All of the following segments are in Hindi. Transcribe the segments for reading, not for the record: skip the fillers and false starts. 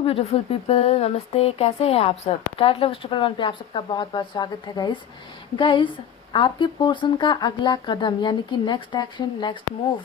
ब्यूटीफुल पीपल, नमस्ते। कैसे हैं आप सब? टाइटल ऑफ ट्रिपल वन पे आप सबका बहुत बहुत स्वागत है गाइस। आपके पोर्शन का अगला कदम यानी कि नेक्स्ट एक्शन, नेक्स्ट मूव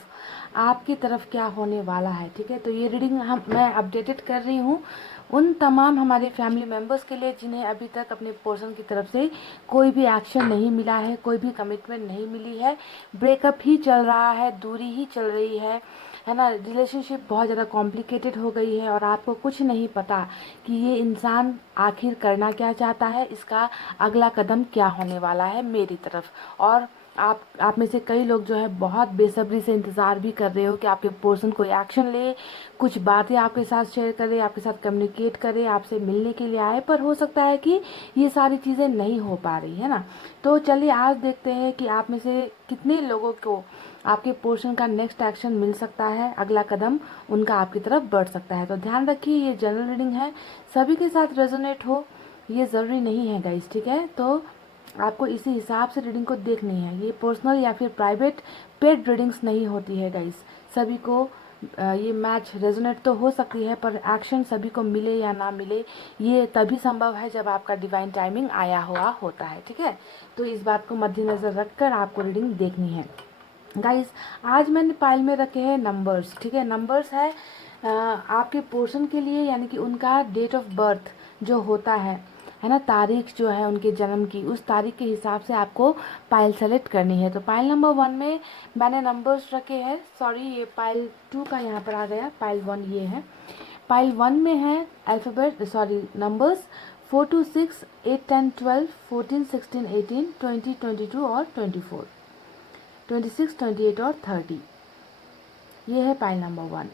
आपकी तरफ क्या होने वाला है, ठीक है। तो ये रीडिंग मैं अपडेटेड कर रही हूँ उन तमाम हमारे फैमिली मेम्बर्स के लिए जिन्हें अभी तक अपने पोर्शन की तरफ से कोई भी एक्शन नहीं मिला है, कोई भी कमिटमेंट नहीं मिली है, ब्रेकअप ही चल रहा है, दूरी ही चल रही है ना। रिलेशनशिप बहुत ज़्यादा कॉम्प्लिकेटेड हो गई है और आपको कुछ नहीं पता कि ये इंसान आखिर करना क्या चाहता है, इसका अगला कदम क्या होने वाला है मेरी तरफ। और आप में से कई लोग जो है बहुत बेसब्री से इंतज़ार भी कर रहे हो कि आपके पर्सन कोई एक्शन ले, कुछ बातें आपके साथ शेयर करे, आपके साथ कम्युनिकेट करे, आपसे मिलने के लिए आए, पर हो सकता है कि ये सारी चीज़ें नहीं हो पा रही है ना। तो चलिए आज देखते हैं कि आप में से कितने लोगों को आपके पोर्शन का नेक्स्ट एक्शन मिल सकता है, अगला कदम उनका आपकी तरफ बढ़ सकता है। तो ध्यान रखिए, ये जनरल रीडिंग है, सभी के साथ रेजोनेट हो ये ज़रूरी नहीं है गाइस, ठीक है। तो आपको इसी हिसाब से रीडिंग को देखनी है। ये पर्सनल या फिर प्राइवेट पेड रीडिंग्स नहीं होती है गाइस। सभी को ये मैच रेजोनेट तो हो सकती है, पर एक्शन सभी को मिले या ना मिले ये तभी संभव है जब आपका डिवाइन टाइमिंग आया हुआ होता है, ठीक है। तो इस बात को मद्देनज़र रखकर आपको रीडिंग देखनी है गाइस। आज मैंने पाइल में रखे हैं नंबर्स, ठीक है। नंबर्स है आपके पोर्शन के लिए, यानी कि उनका डेट ऑफ बर्थ जो होता है ना, तारीख जो है उनके जन्म की, उस तारीख के हिसाब से आपको पाइल सेलेक्ट करनी है। तो पाइल नंबर 1 में मैंने नंबर्स रखे हैं, सॉरी ये पाइल 2 का यहाँ पर आ गया, पाइल 1 ये है। पाइल 1 में है अल्फ़ाबेट सॉरी नंबर्स 4 to 6, 8, 10, 12, 14, 16, 18, 20, 22 और 24, 26, 28 और 30। ये है पाइल नंबर 1।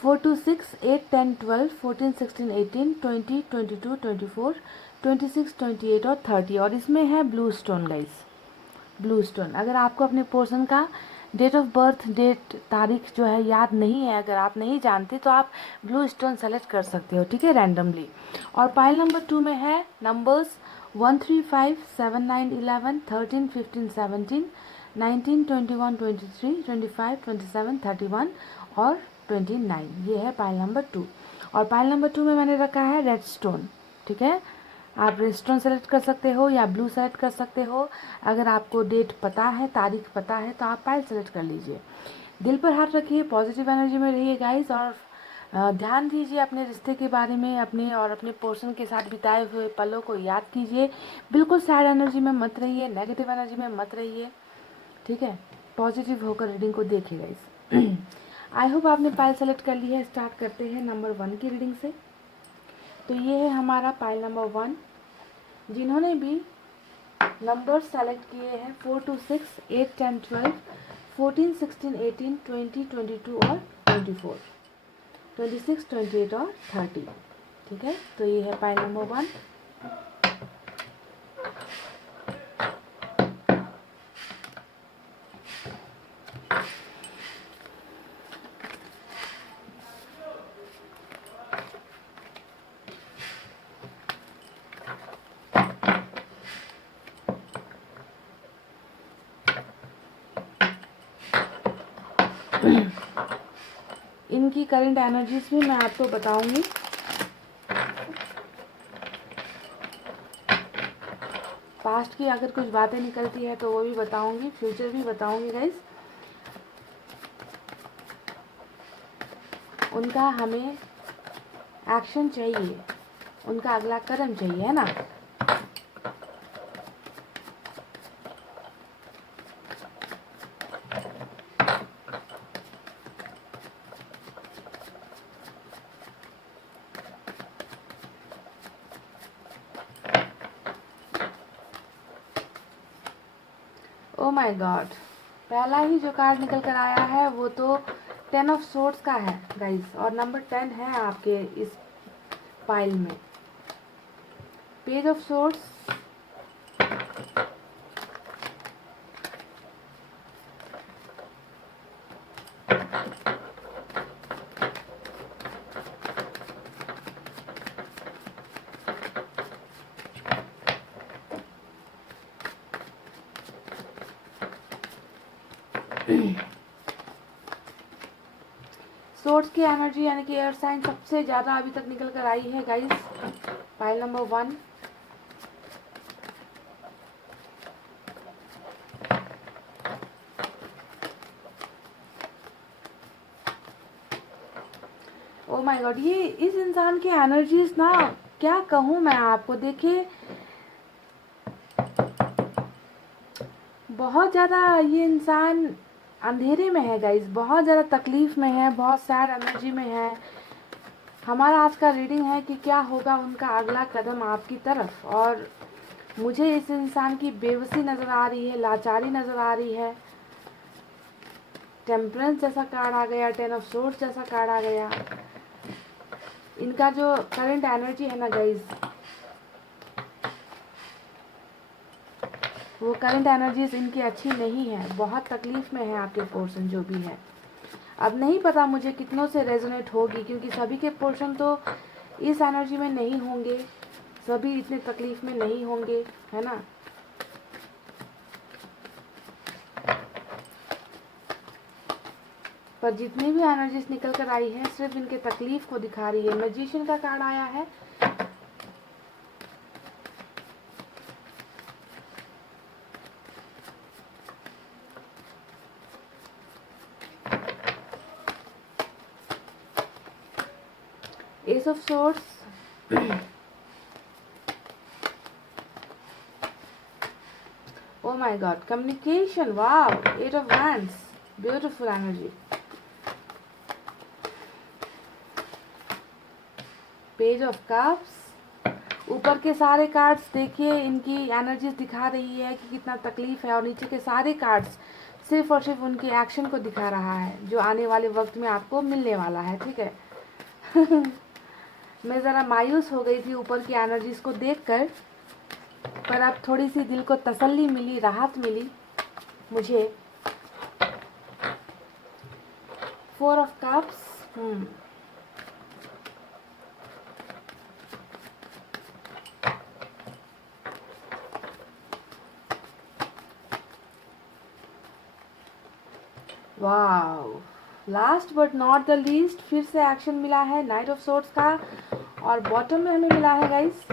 4 to 6, 8, 10, 12, 14, 16, 18, 20, 22, 24, 26, 28 और 30। और इसमें है blue stone guys, blue stone. अगर आपको अपने पोर्शन का डेट ऑफ बर्थ, डेट, तारीख जो है याद नहीं है, अगर आप नहीं जानते तो आप ब्लू स्टोन सेलेक्ट कर सकते हो, ठीक है, रैंडमली। और पाइल नंबर 2 में है नंबर्स 1, 3, 5, 7, 9, 11, 13, 15, 17, 19, 21, 23, 25, 27, 31 और 29। ये है पाइल नंबर 2। और पाइल नंबर 2 में मैंने रखा है रेड स्टोन, ठीक है। आप रेड स्टोन सेलेक्ट कर सकते हो या ब्लू सेलेक्ट कर सकते हो। अगर आपको डेट पता है, तारीख पता है, तो आप पाइल सेलेक्ट कर लीजिए। दिल पर हाथ रखिए, पॉजिटिव एनर्जी में रहिए गाइस, और ध्यान दीजिए अपने रिश्ते के बारे में, अपने और अपने पर्सन के साथ बिताए हुए पलों को याद कीजिए। बिल्कुल सैड एनर्जी में मत रहिए, नेगेटिव एनर्जी में मत रहिए, ठीक है। पॉजिटिव होकर रीडिंग को देखिए गाइस। आई होप आपने पाइल सेलेक्ट कर ली है। स्टार्ट करते हैं नंबर 1 की रीडिंग से। तो ये है हमारा पाइल नंबर 1। जिन्होंने भी नंबर सेलेक्ट किए हैं 4 to 6, 8, 10, 12, 14, 16, 18, 20, 22 और 24, 26, 28 और 30, ठीक है। तो ये है पाइल नंबर 1। इनकी करंट एनर्जीज भी मैं आपको बताऊंगी। पास्ट की अगर कुछ बातें निकलती है तो वो भी बताऊंगी, फ्यूचर भी बताऊंगी गाइस। उनका हमें एक्शन चाहिए, उनका अगला कदम चाहिए, है ना। ओ माय गॉड, पहला ही जो कार्ड निकल कर आया है वो तो 10 ऑफ सोर्ड्स का है गाइस, और नंबर 10 है आपके इस पाइल में। पेज ऑफ सोर्ड्स, सोर्स की एनर्जी यानी कि एयर साइन सबसे ज़्यादा अभी तक निकल कर आई है guys, pile number 1। Oh my God, ये इस इंसान की एनर्जीज ना, क्या कहूँ मैं आपको। देखिए बहुत ज़्यादा ये इंसान अंधेरे में है गाइस, बहुत ज़्यादा तकलीफ़ में है, बहुत सैड एनर्जी में है। हमारा आज का रीडिंग है कि क्या होगा उनका अगला कदम आपकी तरफ। और मुझे इस इंसान की बेबसी नज़र आ रही है, लाचारी नज़र आ रही है। टेम्परेंस जैसा कार्ड आ गया, 10 ऑफ सोर्ड्स जैसा कार्ड आ गया। इनका जो करंट एनर्जी है ना गाइस, वो करंट एनर्जीज इनकी अच्छी नहीं है, बहुत तकलीफ़ में है आपके पोर्शन जो भी है। अब नहीं पता मुझे कितनों से रेजोनेट होगी, क्योंकि सभी के पोर्शन तो इस एनर्जी में नहीं होंगे, सभी इतने तकलीफ़ में नहीं होंगे, है ना। पर जितनी भी एनर्जीज निकल कर आई है सिर्फ इनके तकलीफ़ को दिखा रही है। मैजिशियन का कार्ड आया है, ace of swords, oh my god, communication, wow, 8 of wands, beautiful energy, page of cups. ऊपर के सारे कार्ड्स देखिए इनकी एनर्जीज दिखा रही है कि कितना तकलीफ है, और नीचे के सारे कार्ड्स सिर्फ और सिर्फ उनकी एक्शन को दिखा रहा है जो आने वाले वक्त में आपको मिलने वाला है, ठीक है। मैं ज़रा मायूस हो गई थी ऊपर की एनर्जीज को देखकर, पर अब थोड़ी सी दिल को तसल्ली मिली, राहत मिली मुझे। 4 of cups, wow, last but not the least, फिर से एक्शन मिला है नाइट ऑफ सोर्ड्स का, और बॉटम में हमें मिला है गाइस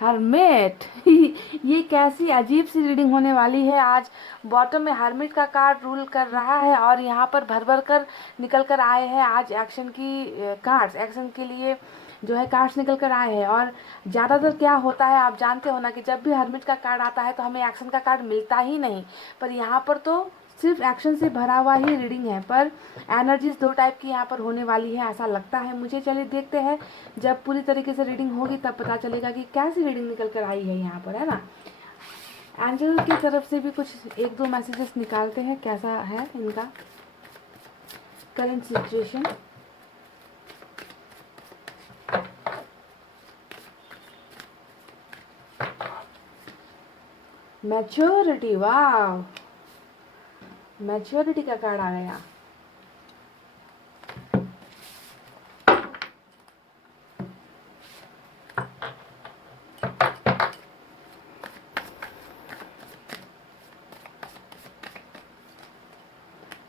हर्मिट। ये कैसी अजीब सी रीडिंग होने वाली है। आज बॉटम में हर्मिट का कार्ड रूल कर रहा है, और यहाँ पर भर भर कर निकल कर आए हैं आज एक्शन की कार्ड्स, एक्शन के लिए जो है कार्ड्स निकल कर आए हैं। और ज़्यादातर क्या होता है आप जानते हो ना, कि जब भी हर्मिट का कार्ड आता है तो हमें एक्शन का कार्ड मिलता ही नहीं, पर यहाँ पर तो सिर्फ एक्शन से भरा हुआ ही रीडिंग है। पर एनर्जीज 2 टाइप की यहाँ पर होने वाली है ऐसा लगता है मुझे। चलिए देखते हैं, जब पूरी तरीके से रीडिंग होगी तब पता चलेगा कि कैसी रीडिंग निकल कर आई है यहाँ पर, है ना। एंजल की तरफ से भी कुछ 1-2 मैसेजेस निकालते हैं, कैसा है इनका करंट सिचुएशन। मैच्योरिटी, वाह, मैच्योरिटी का कार्ड आ गया।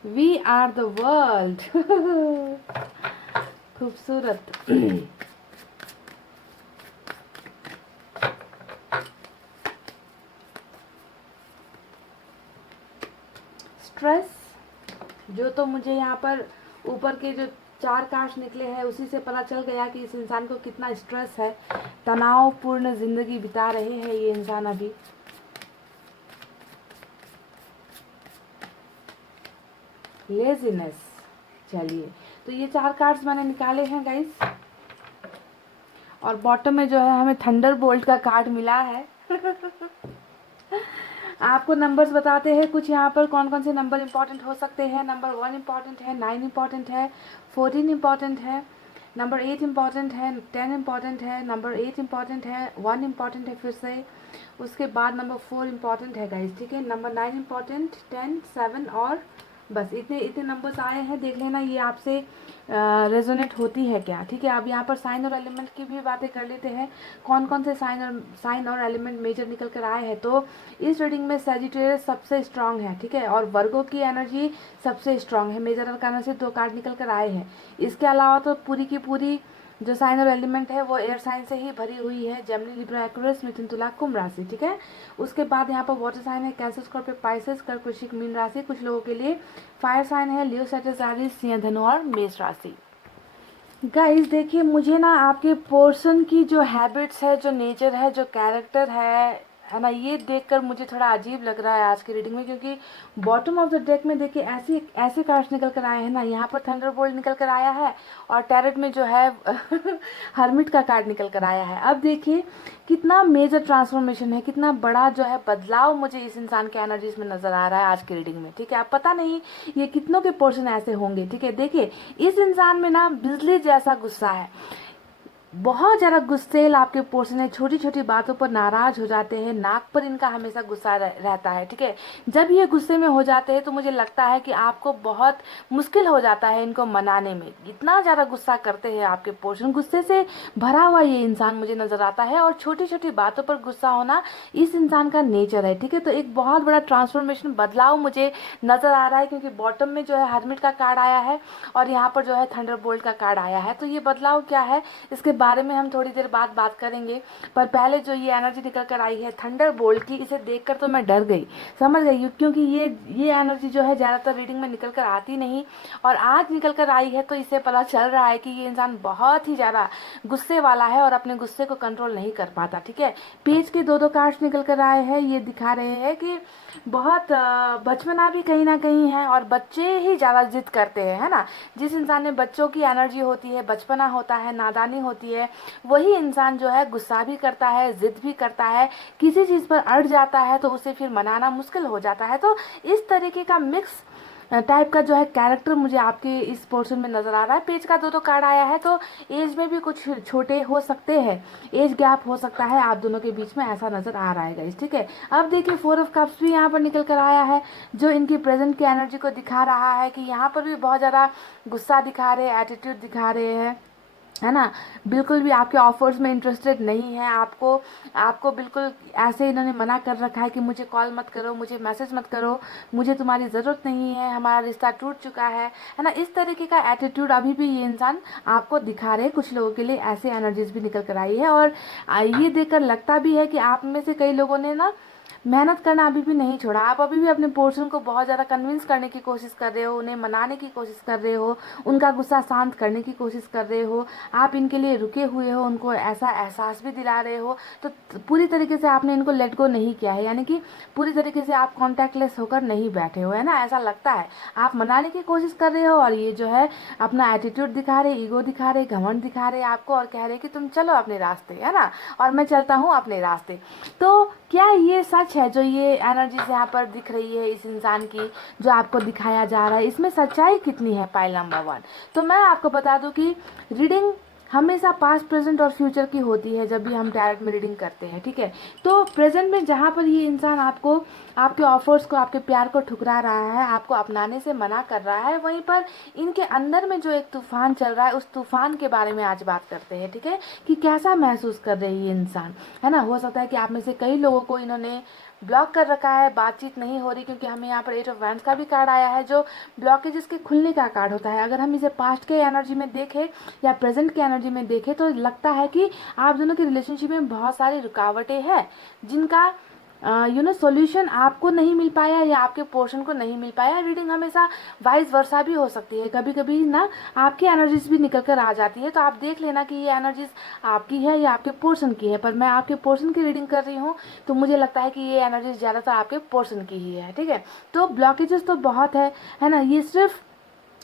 We are the world. खूबसूरत। स्ट्रेस, जो तो मुझे यहाँ पर ऊपर के जो 4 कार्ड्स निकले हैं उसी से पता चल गया कि इस इंसान को कितना स्ट्रेस है, तनावपूर्ण जिंदगी बिता रहे हैं ये इंसान अभी। लेजीनेस, चलिए तो ये 4 कार्ड्स मैंने निकाले हैं गाइस, और बॉटम में जो है हमें थंडर बोल्ट का कार्ड मिला है। आपको नंबर्स बताते हैं कुछ यहाँ पर कौन कौन से नंबर इंपॉर्टेंट हो सकते हैं। नंबर 1 इम्पॉर्टेंट है, 9 इम्पॉर्टेंट है, 14 इम्पॉर्टेंट है, नंबर 8 इम्पॉर्टेंट है, 10 इम्पॉर्टेंट है, नंबर 8 इम्पॉर्टेंट है, 1 इम्पॉर्टेंट है फिर से, उसके बाद नंबर 4 इम्पॉर्टेंट है गाइस, ठीक है। नंबर 9 इम्पॉर्टेंट, 10, 7 और बस इतने इतने नंबर्स आए हैं, देख लेना ये आपसे रेजोनेट होती है क्या। ठीक है, अब यहाँ पर साइन और एलिमेंट की भी बातें कर लेते हैं, कौन कौन से साइन और एलिमेंट मेजर निकल कर आए हैं। तो इस रीडिंग में सजिटेरियस सबसे स्ट्रांग है, ठीक है, और वर्गो की एनर्जी सबसे स्ट्रांग है। मेजर अरकाना से 2 कार्ड निकल कर आए हैं। इसके अलावा तो पूरी की पूरी जो साइन और एलिमेंट है वो एयर साइन से ही भरी हुई है, जेमिनी, लिब्रा, एक्वेरियस, मिथुन, तुला, कुंभ राशि। ठीक है, उसके बाद यहाँ पर वाटर साइन है, कैंसर, स्कॉर्पियो, पाइसेस, कर्क, वृश्चिक, मीन राशि। कुछ लोगों के लिए फायर साइन है, लियो, सजिटेरियस, सिंह, धनु और मेष राशि। गाइस देखिए, मुझे ना आपके पर्सन की जो हैबिट्स है, जो नेचर है, जो कैरेक्टर है ना, ये देखकर मुझे थोड़ा अजीब लग रहा है आज की रीडिंग में, क्योंकि बॉटम ऑफ द डेक में देखिए ऐसे ऐसे कार्ड्स निकल कर आए हैं ना। यहाँ पर थंडरबोल्ट निकल कर आया है और टैरेट में जो है हर्मिट का कार्ड निकल कर आया है। अब देखिए कितना मेजर ट्रांसफॉर्मेशन है, कितना बड़ा जो है बदलाव मुझे इस इंसान के एनर्जीज में नजर आ रहा है आज की रीडिंग में। ठीक है, आप पता नहीं ये कितनों के पोर्शन ऐसे होंगे। ठीक है, देखिए इस इंसान में ना बिजली जैसा गुस्सा है, बहुत ज़्यादा गुस्सेल आपके पोर्शन है, छोटी छोटी बातों पर नाराज हो जाते हैं, नाक पर इनका हमेशा गुस्सा रहता है। ठीक है, जब ये गुस्से में हो जाते हैं तो मुझे लगता है कि आपको बहुत मुश्किल हो जाता है इनको मनाने में, इतना ज़्यादा गुस्सा करते हैं आपके पोर्शन। गुस्से से भरा हुआ ये इंसान मुझे नजर आता है और छोटी छोटी बातों पर गुस्सा होना इस इंसान का नेचर है। ठीक है, तो एक बहुत बड़ा ट्रांसफॉर्मेशन, बदलाव मुझे नजर आ रहा है, क्योंकि बॉटम में जो है हर्मिट का कार्ड आया है और यहाँ पर जो है थंडरबोल्ट का कार्ड आया है। तो ये बदलाव क्या है इसके बारे में हम थोड़ी देर बाद बात करेंगे, पर पहले जो ये एनर्जी निकल कर आई है थंडरबोल्ट की, इसे देखकर तो मैं डर गई, समझ गई, क्योंकि ये एनर्जी जो है ज़्यादातर रीडिंग में निकल कर आती नहीं, और आज निकल कर आई है तो इससे पता चल रहा है कि ये इंसान बहुत ही ज़्यादा गुस्से वाला है और अपने गुस्से को कंट्रोल नहीं कर पाता। ठीक है, पेज के 2 कार्ड्स निकल कर आए हैं, ये दिखा रहे हैं कि बहुत बचपना भी कहीं ना कहीं है और बच्चे ही ज़्यादा जिद करते हैं, है ना। जिस इंसान में बच्चों की एनर्जी होती है, बचपना होता है, नादानी होती है, वही इंसान जो है गुस्सा भी करता है, जिद भी करता है, किसी चीज़ पर अड़ जाता है तो उसे फिर मनाना मुश्किल हो जाता है। तो इस तरीके का मिक्स टाइप का जो है कैरेक्टर मुझे आपके इस पोर्शन में नजर आ रहा है। पेज का 2 कार्ड आया है, तो एज में भी कुछ छोटे हो सकते हैं, एज गैप हो सकता है आप दोनों के बीच में, ऐसा नजर आ रहा है गाइस। ठीक है, अब देखिए 4 ऑफ कप्स भी यहाँ पर निकल कर आया है, जो इनकी प्रेजेंट की एनर्जी को दिखा रहा है कि यहाँ पर भी बहुत ज़्यादा गुस्सा दिखा रहे हैं, एटीट्यूड दिखा रहे हैं, है ना। बिल्कुल भी आपके ऑफर्स में इंटरेस्टेड नहीं है, आपको आपको बिल्कुल ऐसे इन्होंने मना कर रखा है कि मुझे कॉल मत करो, मुझे मैसेज मत करो, मुझे तुम्हारी ज़रूरत नहीं है, हमारा रिश्ता टूट चुका है ना। इस तरीके का एटीट्यूड अभी भी ये इंसान आपको दिखा रहे हैं। कुछ लोगों के लिए ऐसे एनर्जीज भी निकल कर आई है, और ये देखकर लगता भी है कि आप में से कई लोगों ने ना मेहनत करना अभी भी नहीं छोड़ा। आप अभी भी अपने पोर्शन को बहुत ज़्यादा कन्विंस करने की कोशिश कर रहे हो, उन्हें मनाने की कोशिश कर रहे हो, उनका गुस्सा शांत करने की कोशिश कर रहे हो, आप इनके लिए रुके हुए हो, उनको ऐसा एहसास भी दिला रहे हो। तो पूरी तरीके से आपने इनको लेट गो नहीं किया है, यानी कि पूरी तरीके से आप कॉन्टैक्टलेस होकर नहीं बैठे हो, है ना। ऐसा लगता है आप मनाने की कोशिश कर रहे हो और ये जो है अपना एटीट्यूड दिखा रहे, ईगो दिखा रहे, घमंड दिखा रहे आपको, और कह रहे कि तुम चलो अपने रास्ते, है ना, और मैं चलता हूँ अपने रास्ते। तो क्या ये सच है जो ये एनर्जीज यहाँ पर दिख रही है इस इंसान की, जो आपको दिखाया जा रहा है, इसमें सच्चाई कितनी है? Pile number 1। तो मैं आपको बता दूं कि रीडिंग हमेशा पास्ट, प्रेजेंट और फ्यूचर की होती है जब भी हम टैरोट में रीडिंग करते हैं। ठीक है, तो प्रेजेंट में जहाँ पर ये इंसान आपको, आपके ऑफर्स को, आपके प्यार को ठुकरा रहा है, आपको अपनाने से मना कर रहा है, वहीं पर इनके अंदर में जो एक तूफान चल रहा है, उस तूफान के बारे में आज बात करते हैं। ठीक है, कि कैसा महसूस कर रहे हैं ये इंसान, है ना। हो सकता है कि आप में से कई लोगों को इन्होंने ब्लॉक कर रखा है, बातचीत नहीं हो रही, क्योंकि हमें यहाँ पर 8 ऑफ वैंड्स का भी कार्ड आया है, जो ब्लॉकेजेस के खुलने का कार्ड होता है। अगर हम इसे पास्ट के एनर्जी में देखें या प्रेजेंट के एनर्जी में देखें तो लगता है कि आप दोनों की रिलेशनशिप में बहुत सारी रुकावटें हैं, जिनका सॉल्यूशन आपको नहीं मिल पाया या आपके पोर्शन को नहीं मिल पाया। रीडिंग हमेशा वाइस वर्सा भी हो सकती है, कभी कभी ना आपकी एनर्जीज भी निकल कर आ जाती है। तो आप देख लेना कि ये एनर्जीज आपकी है या आपके पोर्शन की है, पर मैं आपके पोर्शन की रीडिंग कर रही हूँ तो मुझे लगता है कि ये एनर्जीज ज़्यादातर आपके पोर्शन की ही है। ठीक है, तो ब्लॉकेजेस तो बहुत है ना। ये सिर्फ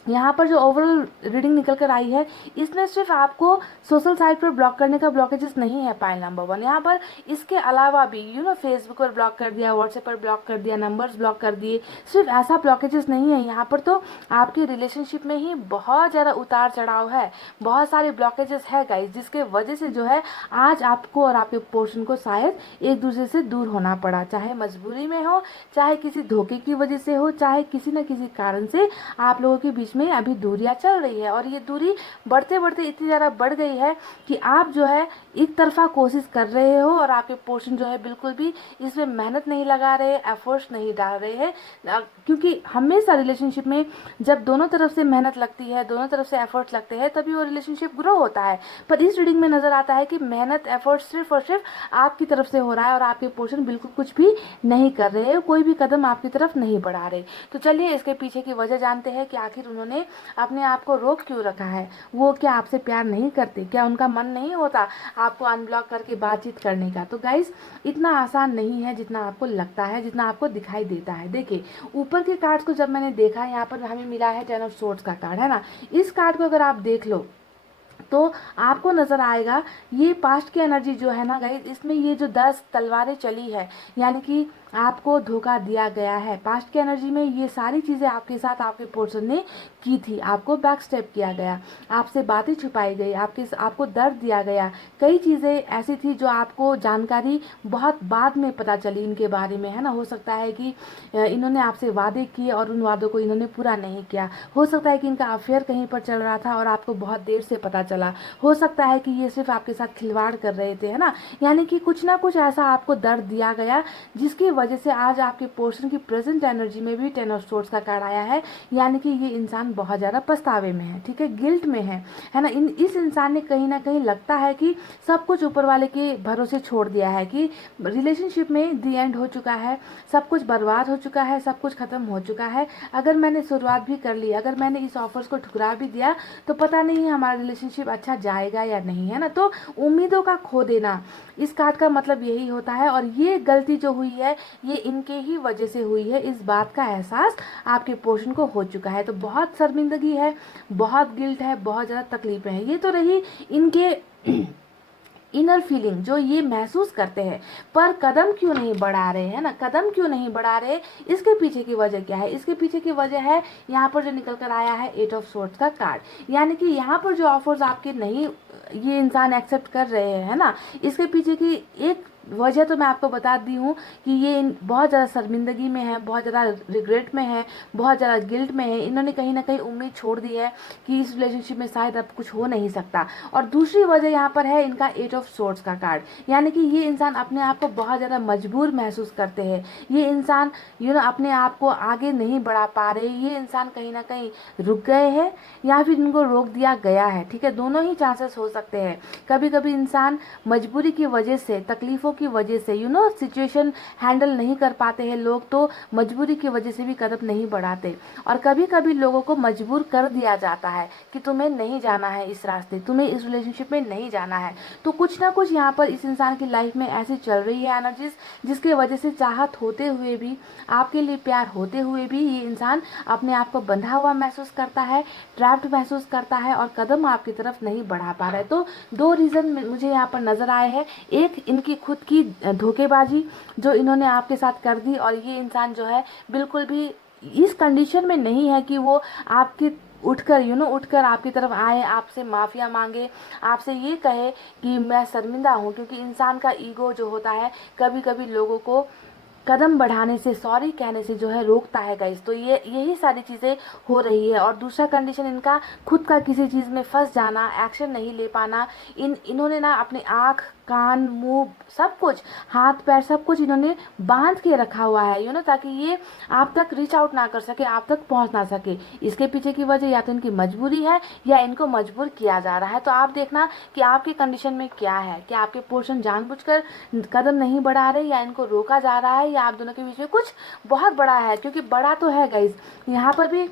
यहाँ पर जो ओवरऑल रीडिंग निकल कर आई है, इसमें सिर्फ आपको सोशल साइट पर ब्लॉक करने का ब्लॉकेजेस नहीं है पाइल नंबर 1। यहाँ पर इसके अलावा भी फेसबुक पर ब्लॉक कर दिया, व्हाट्सएप पर ब्लॉक कर दिया, नंबर्स ब्लॉक कर दिए, सिर्फ ऐसा ब्लॉकेजेस नहीं है। यहाँ पर तो आपकी रिलेशनशिप में ही बहुत ज़्यादा उतार चढ़ाव है, बहुत सारे ब्लॉकेजेस है गाइज, जिसके वजह से जो है आज आपको और आपके पोर्शन को शायद एक दूसरे से दूर होना पड़ा, चाहे मजबूरी में हो, चाहे किसी धोखे की वजह से हो, चाहे किसी न किसी कारण से आप लोगों के बीच में अभी दूरियां चल रही है। और ये दूरी बढ़ते बढ़ते इतनी ज़्यादा बढ़ गई है कि आप जो है एक तरफा कोशिश कर रहे हो और आपके पोर्शन जो है बिल्कुल भी इसमें मेहनत नहीं लगा रहे, एफर्ट्स नहीं डाल रहे हैं, क्योंकि हमेशा रिलेशनशिप में जब दोनों तरफ से मेहनत लगती है, दोनों तरफ से एफर्ट्स लगते हैं, तभी वो रिलेशनशिप ग्रो होता है। पर इस रीडिंग में नजर आता है कि मेहनत एफर्ट सिर्फ और सिर्फ आपकी तरफ से हो रहा है और आपके पोर्शन बिल्कुल कुछ भी नहीं कर रहे हैं, कोई भी कदम आपकी तरफ नहीं बढ़ा रहे। तो चलिए इसके पीछे की वजह जानते हैं कि आखिर उन्होंने अपने आप को रोक क्यों रखा है। वो क्या आपसे प्यार नहीं करते? क्या उनका मन नहीं होता आपको अनब्लॉक करके बातचीत करने का? तो गाइस इतना आसान नहीं है जितना आपको लगता है, जितना आपको दिखाई देता है। देखिए ऊपर के कार्ड्स को जब मैंने देखा, यहाँ पर हमें मिला है 10 ऑफ सोर्ड्स का कार्ड, है ना। इस कार्ड को अगर आप देख लो तो आपको नजर आएगा ये पास्ट की एनर्जी जो है ना गाइस, इसमें ये जो 10 तलवारें चली है, यानी कि आपको धोखा दिया गया है। पास्ट की एनर्जी में ये सारी चीज़ें आपके साथ आपके पर्सन ने की थी, आपको बैक स्टेप किया गया, आपसे बातें छुपाई गई, आपको दर्द दिया गया। कई चीज़ें ऐसी थी जो आपको जानकारी बहुत बाद में पता चली इनके बारे में, है ना। हो सकता है कि इन्होंने आपसे वादे किए और उन वादों को इन्होंने पूरा नहीं किया। हो सकता है कि इनका अफेयर कहीं पर चल रहा था और आपको बहुत देर से पता चला। हो सकता है कि ये सिर्फ आपके साथ खिलवाड़ कर रहे थे, है ना। यानी कि कुछ ना कुछ ऐसा आपको दर्द दिया गया जिसकी वजह से आज आपके पोर्शन की प्रेजेंट एनर्जी में भी 10 ऑफ सोर्ड्स का कार्ड आया है। यानी कि ये इंसान बहुत ज़्यादा पछतावे में है, ठीक है, गिल्ट में है ना। इस इंसान ने कहीं ना कहीं लगता है कि सब कुछ ऊपर वाले के भरोसे छोड़ दिया है, कि रिलेशनशिप में दी एंड हो चुका है, सब कुछ बर्बाद हो चुका है, सब कुछ खत्म हो चुका है। अगर मैंने शुरुआत भी कर ली, अगर मैंने इस ऑफर्स को ठुकरा भी दिया, तो पता नहीं हमारा रिलेशनशिप अच्छा जाएगा या नहीं, है ना। तो उम्मीदों का खो देना, इस कार्ड का मतलब यही होता है। और ये गलती जो हुई है ये इनके ही वजह से हुई है, इस बात का एहसास आपके पोर्शन को हो चुका है। तो बहुत शर्मिंदगी है, बहुत गिल्ट है, बहुत ज़्यादा तकलीफें हैं। ये तो रही इनके इनर फीलिंग जो ये महसूस करते हैं, पर कदम क्यों नहीं बढ़ा रहे, है ना। कदम क्यों नहीं बढ़ा रहे, इसके पीछे की वजह क्या है? इसके पीछे की वजह है यहाँ पर जो निकल कर आया है 8 ऑफ सोर्ड्स का कार्ड। यानी कि यहाँ पर जो ऑफर्स आपके नहीं ये इंसान एक्सेप्ट कर रहे हैं, है ना, इसके पीछे की एक वजह तो मैं आपको बता दी हूँ कि ये बहुत ज़्यादा शर्मिंदगी में है, बहुत ज़्यादा रिग्रेट में है, बहुत ज़्यादा गिल्ट में है। इन्होंने कहीं ना कहीं उम्मीद छोड़ दी है कि इस रिलेशनशिप में शायद अब कुछ हो नहीं सकता। और दूसरी वजह यहाँ पर है इनका 8 ऑफ सोर्ड्स का कार्ड। यानी कि ये इंसान अपने आप को बहुत ज़्यादा मजबूर महसूस करते हैं। ये इंसान अपने आप को आगे नहीं बढ़ा पा रहे, ये इंसान कहीं ना कहीं रुक गए हैं या फिर इनको रोक दिया गया है, ठीक है। दोनों ही चांसेस हो सकते हैं। कभी कभी इंसान मजबूरी की वजह से, तकलीफों की वजह से सिचुएशन हैंडल नहीं कर पाते हैं लोग, तो मजबूरी की वजह से भी कदम नहीं बढ़ाते। और कभी कभी लोगों को मजबूर कर दिया जाता है कि तुम्हें नहीं जाना है इस रास्ते, तुम्हें इस रिलेशनशिप में नहीं जाना है। तो कुछ ना कुछ यहाँ पर इस इंसान की लाइफ में ऐसी चल रही है एनर्जीज, जिसके वजह से चाहत होते हुए भी, आपके लिए प्यार होते हुए भी ये इंसान अपने आप को बंधा हुआ महसूस करता है, ट्रैप्ड महसूस करता है और कदम आपकी तरफ नहीं बढ़ा पा रहा है। तो दो रीजन मुझे यहाँ पर नजर आए हैं। एक इनकी खुद की धोखेबाजी जो इन्होंने आपके साथ कर दी, और ये इंसान जो है बिल्कुल भी इस कंडीशन में नहीं है कि वो आपके उठकर आपकी तरफ आए, आपसे माफिया मांगे, आपसे ये कहे कि मैं शर्मिंदा हूँ। क्योंकि इंसान का ईगो जो होता है कभी कभी लोगों को कदम बढ़ाने से, सॉरी कहने से जो है रोकता है गाइस। तो ये यही सारी चीज़ें हो रही है। और दूसरा कंडीशन इनका खुद का किसी चीज़ में फंस जाना, एक्शन नहीं ले पाना। इन्होंने ना अपने आँख, कान, मुंह, सब कुछ, हाथ पैर सब कुछ इन्होंने बांध के रखा हुआ है ताकि ये आप तक रीच आउट ना कर सके, आप तक पहुंच ना सके। इसके पीछे की वजह या तो इनकी मजबूरी है या इनको मजबूर किया जा रहा है। तो आप देखना कि आपकी कंडीशन में क्या है, क्या आपके पोर्शन जानबूझकर कदम नहीं बढ़ा रहे या इनको रोका जा रहा है, या आप दोनों के बीच में कुछ बहुत बड़ा है। क्योंकि बड़ा तो है गाइज, यहाँ पर भी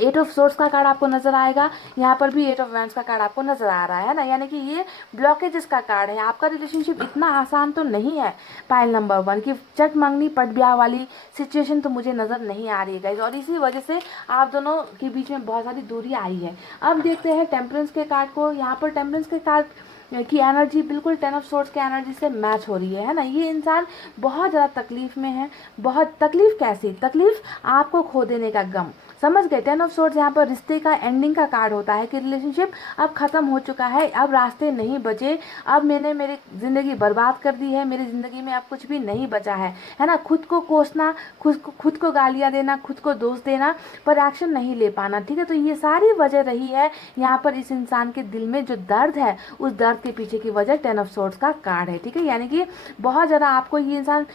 एट ऑफ सोर्स का कार्ड आपको नजर आएगा, यहाँ पर भी एट ऑफ वैंड्स का कार्ड आपको नजर आ रहा है ना, यानी कि ये ब्लॉकेजेस का कार्ड है। आपका रिलेशनशिप इतना आसान तो नहीं है पाइल नंबर 1 की चट मांगनी पट ब्याह वाली सिचुएशन तो मुझे नजर नहीं आ रही है गाइस, और इसी वजह से आप दोनों के बीच में बहुत सारी दूरी आई है। अब देखते हैं टेम्परेंस के कार्ड को। यहाँ पर टेम्परेंस के कार्ड की एनर्जी बिल्कुल टेन ऑफ सोर्स के एनर्जी से मैच हो रही है ना। ये इंसान बहुत ज़्यादा तकलीफ में है। बहुत तकलीफ, कैसी तकलीफ? आपको खो देने का गम, समझ गए। टेन ऑफ सोर्स यहाँ पर रिश्ते का एंडिंग का कार्ड होता है कि रिलेशनशिप अब खत्म हो चुका है, अब रास्ते नहीं बचे, अब मैंने मेरी जिंदगी बर्बाद कर दी है, मेरी जिंदगी में अब कुछ भी नहीं बचा है ना। खुद को कोसना, खुद को गालियां देना, खुद को दोष देना, पर एक्शन नहीं ले पाना, ठीक है। तो ये सारी वजह रही है यहाँ पर इस इंसान के दिल में जो दर्द है, उस दर्द के पीछे की वजह टेन ऑफ सोर्स का कार्ड है, ठीक है। यानी कि बहुत ज़्यादा आपको ये इंसान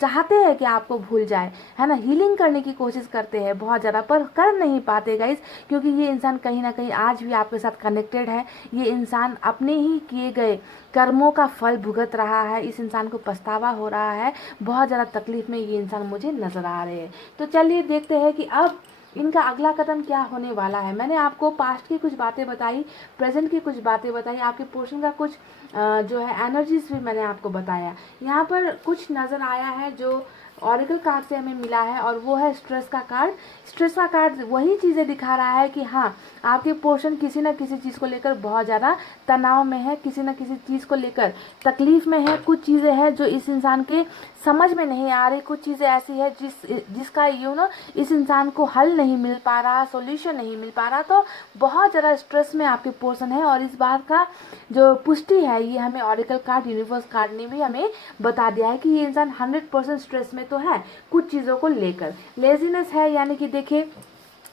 चाहते हैं कि आपको भूल जाए, है ना, हीलिंग करने की कोशिश करते हैं बहुत ज़्यादा, पर कर नहीं पाते गाइस, क्योंकि ये इंसान कहीं ना कहीं आज भी आपके साथ कनेक्टेड है। ये इंसान अपने ही किए गए कर्मों का फल भुगत रहा है, इस इंसान को पछतावा हो रहा है, बहुत ज़्यादा तकलीफ में ये इंसान मुझे नज़र आ रहे हैं। तो चलिए देखते हैं कि अब इनका अगला कदम क्या होने वाला है। मैंने आपको पास्ट की कुछ बातें बताई, प्रेजेंट की कुछ बातें बताई, आपके पोर्शन का कुछ जो है एनर्जीज भी मैंने आपको बताया। यहाँ पर कुछ नज़र आया है जो ऑरिकल कार्ड से हमें मिला है, और वो है स्ट्रेस का कार्ड। स्ट्रेस का कार्ड वही चीज़ें दिखा रहा है कि हाँ, आपके पोर्शन किसी न किसी चीज़ को लेकर बहुत ज़्यादा तनाव में है, किसी न किसी चीज़ को लेकर तकलीफ में है। कुछ चीज़ें हैं जो इस इंसान के समझ में नहीं आ रही, कुछ चीज़ें ऐसी है जिसका इस इंसान को हल नहीं मिल पा रहा, सॉल्यूशन नहीं मिल पा रहा। तो बहुत ज़्यादा स्ट्रेस में आपके पोर्शन है, और इस बात का जो पुष्टि है ये हमें ऑरिकल कार्ड, यूनिवर्स कार्ड ने भी हमें बता दिया है कि ये इंसान 100% स्ट्रेस में तो है कुछ चीज़ों को लेकर। लेजीनेस है, यानी कि देखिए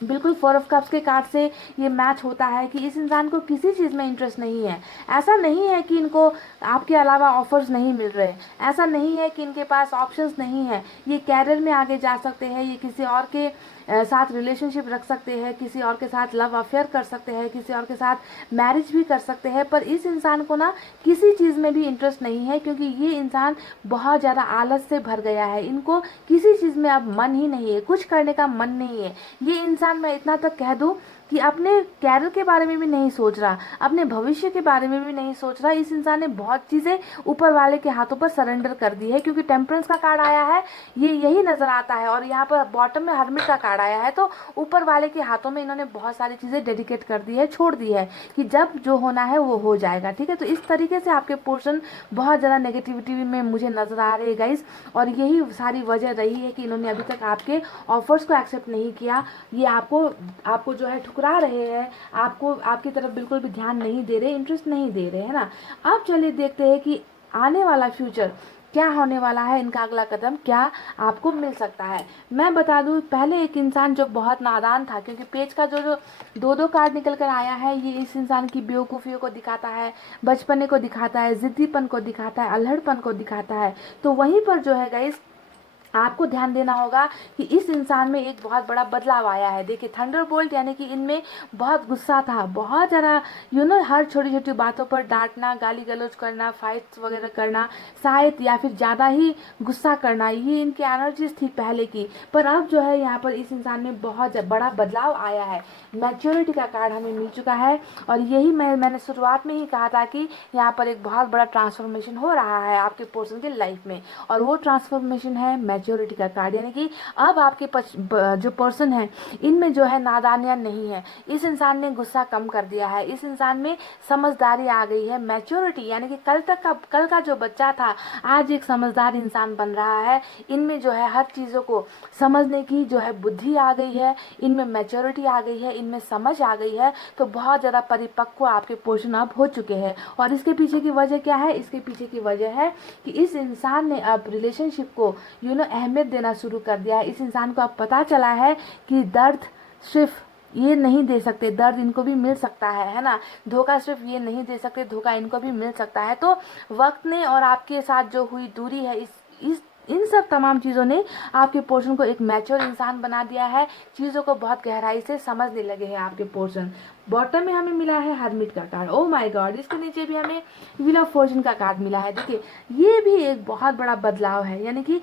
बिल्कुल 4 ऑफ कप्स के कार्ड से ये मैच होता है कि इस इंसान को किसी चीज़ में इंटरेस्ट नहीं है। ऐसा नहीं है कि इनको आपके अलावा ऑफर्स नहीं मिल रहे, ऐसा नहीं है कि इनके पास ऑप्शंस नहीं है। ये कैरियर में आगे जा सकते हैं, ये किसी और के साथ रिलेशनशिप रख सकते हैं, किसी और के साथ लव अफेयर कर सकते हैं, किसी और के साथ मैरिज भी कर सकते हैं, पर इस इंसान को ना किसी चीज़ में भी इंटरेस्ट नहीं है, क्योंकि ये इंसान बहुत ज़्यादा आलस से भर गया है। इनको किसी चीज़ में अब मन ही नहीं है, कुछ करने का मन नहीं है। ये इंसान, मैं इतना तक कह दूं कि अपने कैरियर के बारे में भी नहीं सोच रहा, अपने भविष्य के बारे में भी नहीं सोच रहा। इस इंसान ने बहुत चीज़ें ऊपर वाले के हाथों पर सरेंडर कर दी है, क्योंकि टेम्परेंस का कार्ड आया है, ये यही नज़र आता है, और यहाँ पर बॉटम में हर्मिट का कार्ड आया है। तो ऊपर वाले के हाथों में इन्होंने बहुत सारी चीज़ें डेडिकेट कर दी है, छोड़ दी है कि जब जो होना है वो हो जाएगा, ठीक है। तो इस तरीके से आपके पोर्शन बहुत ज़्यादा नेगेटिविटी में मुझे नज़र आ रहे हैं गाइस, और यही सारी वजह रही है कि इन्होंने अभी तक आपके ऑफर्स को एक्सेप्ट नहीं किया। ये आपको जो है ठुकरा रहे हैं, आपको आपकी तरफ बिल्कुल भी ध्यान नहीं दे रहे, इंटरेस्ट नहीं दे रहे, है ना। अब चलिए देखते हैं कि आने वाला फ्यूचर क्या होने वाला है, इनका अगला कदम क्या आपको मिल सकता है। मैं बता दूं, पहले एक इंसान जो बहुत नादान था, क्योंकि पेज का जो दो कार्ड निकल कर आया है, ये इस इंसान की बेवकूफ़ियों को दिखाता है, बचपने को दिखाता है, जिद्दीपन को दिखाता है, अल्हड़पन को दिखाता है। तो वहीं पर जो है गाइस, आपको ध्यान देना होगा कि इस इंसान में एक बहुत बड़ा बदलाव आया है। देखिए थंडरबोल्ट, यानी कि इनमें बहुत गुस्सा था, बहुत ज़्यादा हर छोटी छोटी बातों पर डांटना, गाली गलौज करना, फाइट्स वगैरह करना, शायद या फिर ज़्यादा ही गुस्सा करना, ये इनकी एनर्जीज थी पहले की। पर अब जो है यहाँ पर इस इंसान में बहुत बड़ा बदलाव आया है, मैच्योरिटी का कार्ड हमें मिल चुका है, और यही मैंने शुरुआत में ही कहा था कि यहाँ पर एक बहुत बड़ा ट्रांसफॉर्मेशन हो रहा है आपके पर्सन के लाइफ में, और वो ट्रांसफॉर्मेशन है मैच्योरिटी का कार्ड। यानी कि अब आपके जो पर्सन है, इनमें जो है नादानियां नहीं है, इस इंसान ने गुस्सा कम कर दिया है, इस इंसान में समझदारी आ गई है, मैच्योरिटी, यानी कि कल का जो बच्चा था आज एक समझदार इंसान बन रहा है। इनमें जो है हर चीज़ों को समझने की जो है बुद्धि आ गई है, इनमें मैच्योरिटी आ गई है, इनमें समझ आ गई है। तो बहुत ज़्यादा परिपक्व आपके पोर्शन अब हो चुके हैं, और इसके पीछे की वजह क्या है? इसके पीछे की वजह है कि इस इंसान ने अब रिलेशनशिप को अहमियत देना शुरू कर दिया है। इस इंसान को अब पता चला है कि दर्द सिर्फ ये नहीं दे सकते, दर्द इनको भी मिल सकता है ना। धोखा सिर्फ ये नहीं दे सकते, धोखा इनको भी मिल सकता है। तो वक्त ने और आपके साथ जो हुई दूरी है, इस इन सब तमाम चीज़ों ने आपके पोर्शन को एक मैच्योर इंसान बना दिया है। चीज़ों को बहुत गहराई से समझने लगे हैं आपके पोर्शन। बॉटम में हमें मिला है हर्मिट का कार्ड, ओ माय गॉड। इसके नीचे भी हमें व्हील ऑफ फॉर्चून का कार्ड मिला है। देखिए ये भी एक बहुत बड़ा बदलाव है, यानी कि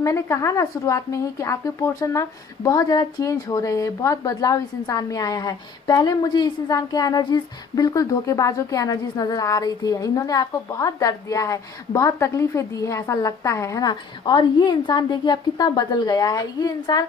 मैंने कहा ना शुरुआत में ही कि आपके पोर्शन ना बहुत ज़्यादा चेंज हो रहे हैं, बहुत बदलाव इस इंसान में आया है। पहले मुझे इस इंसान के एनर्जीज बिल्कुल धोखेबाजों की एनर्जीज नज़र आ रही थी, इन्होंने आपको बहुत दर्द दिया है, बहुत तकलीफें दी है, ऐसा लगता है ना। और ये इंसान देखिए अब कितना बदल गया है। ये इंसान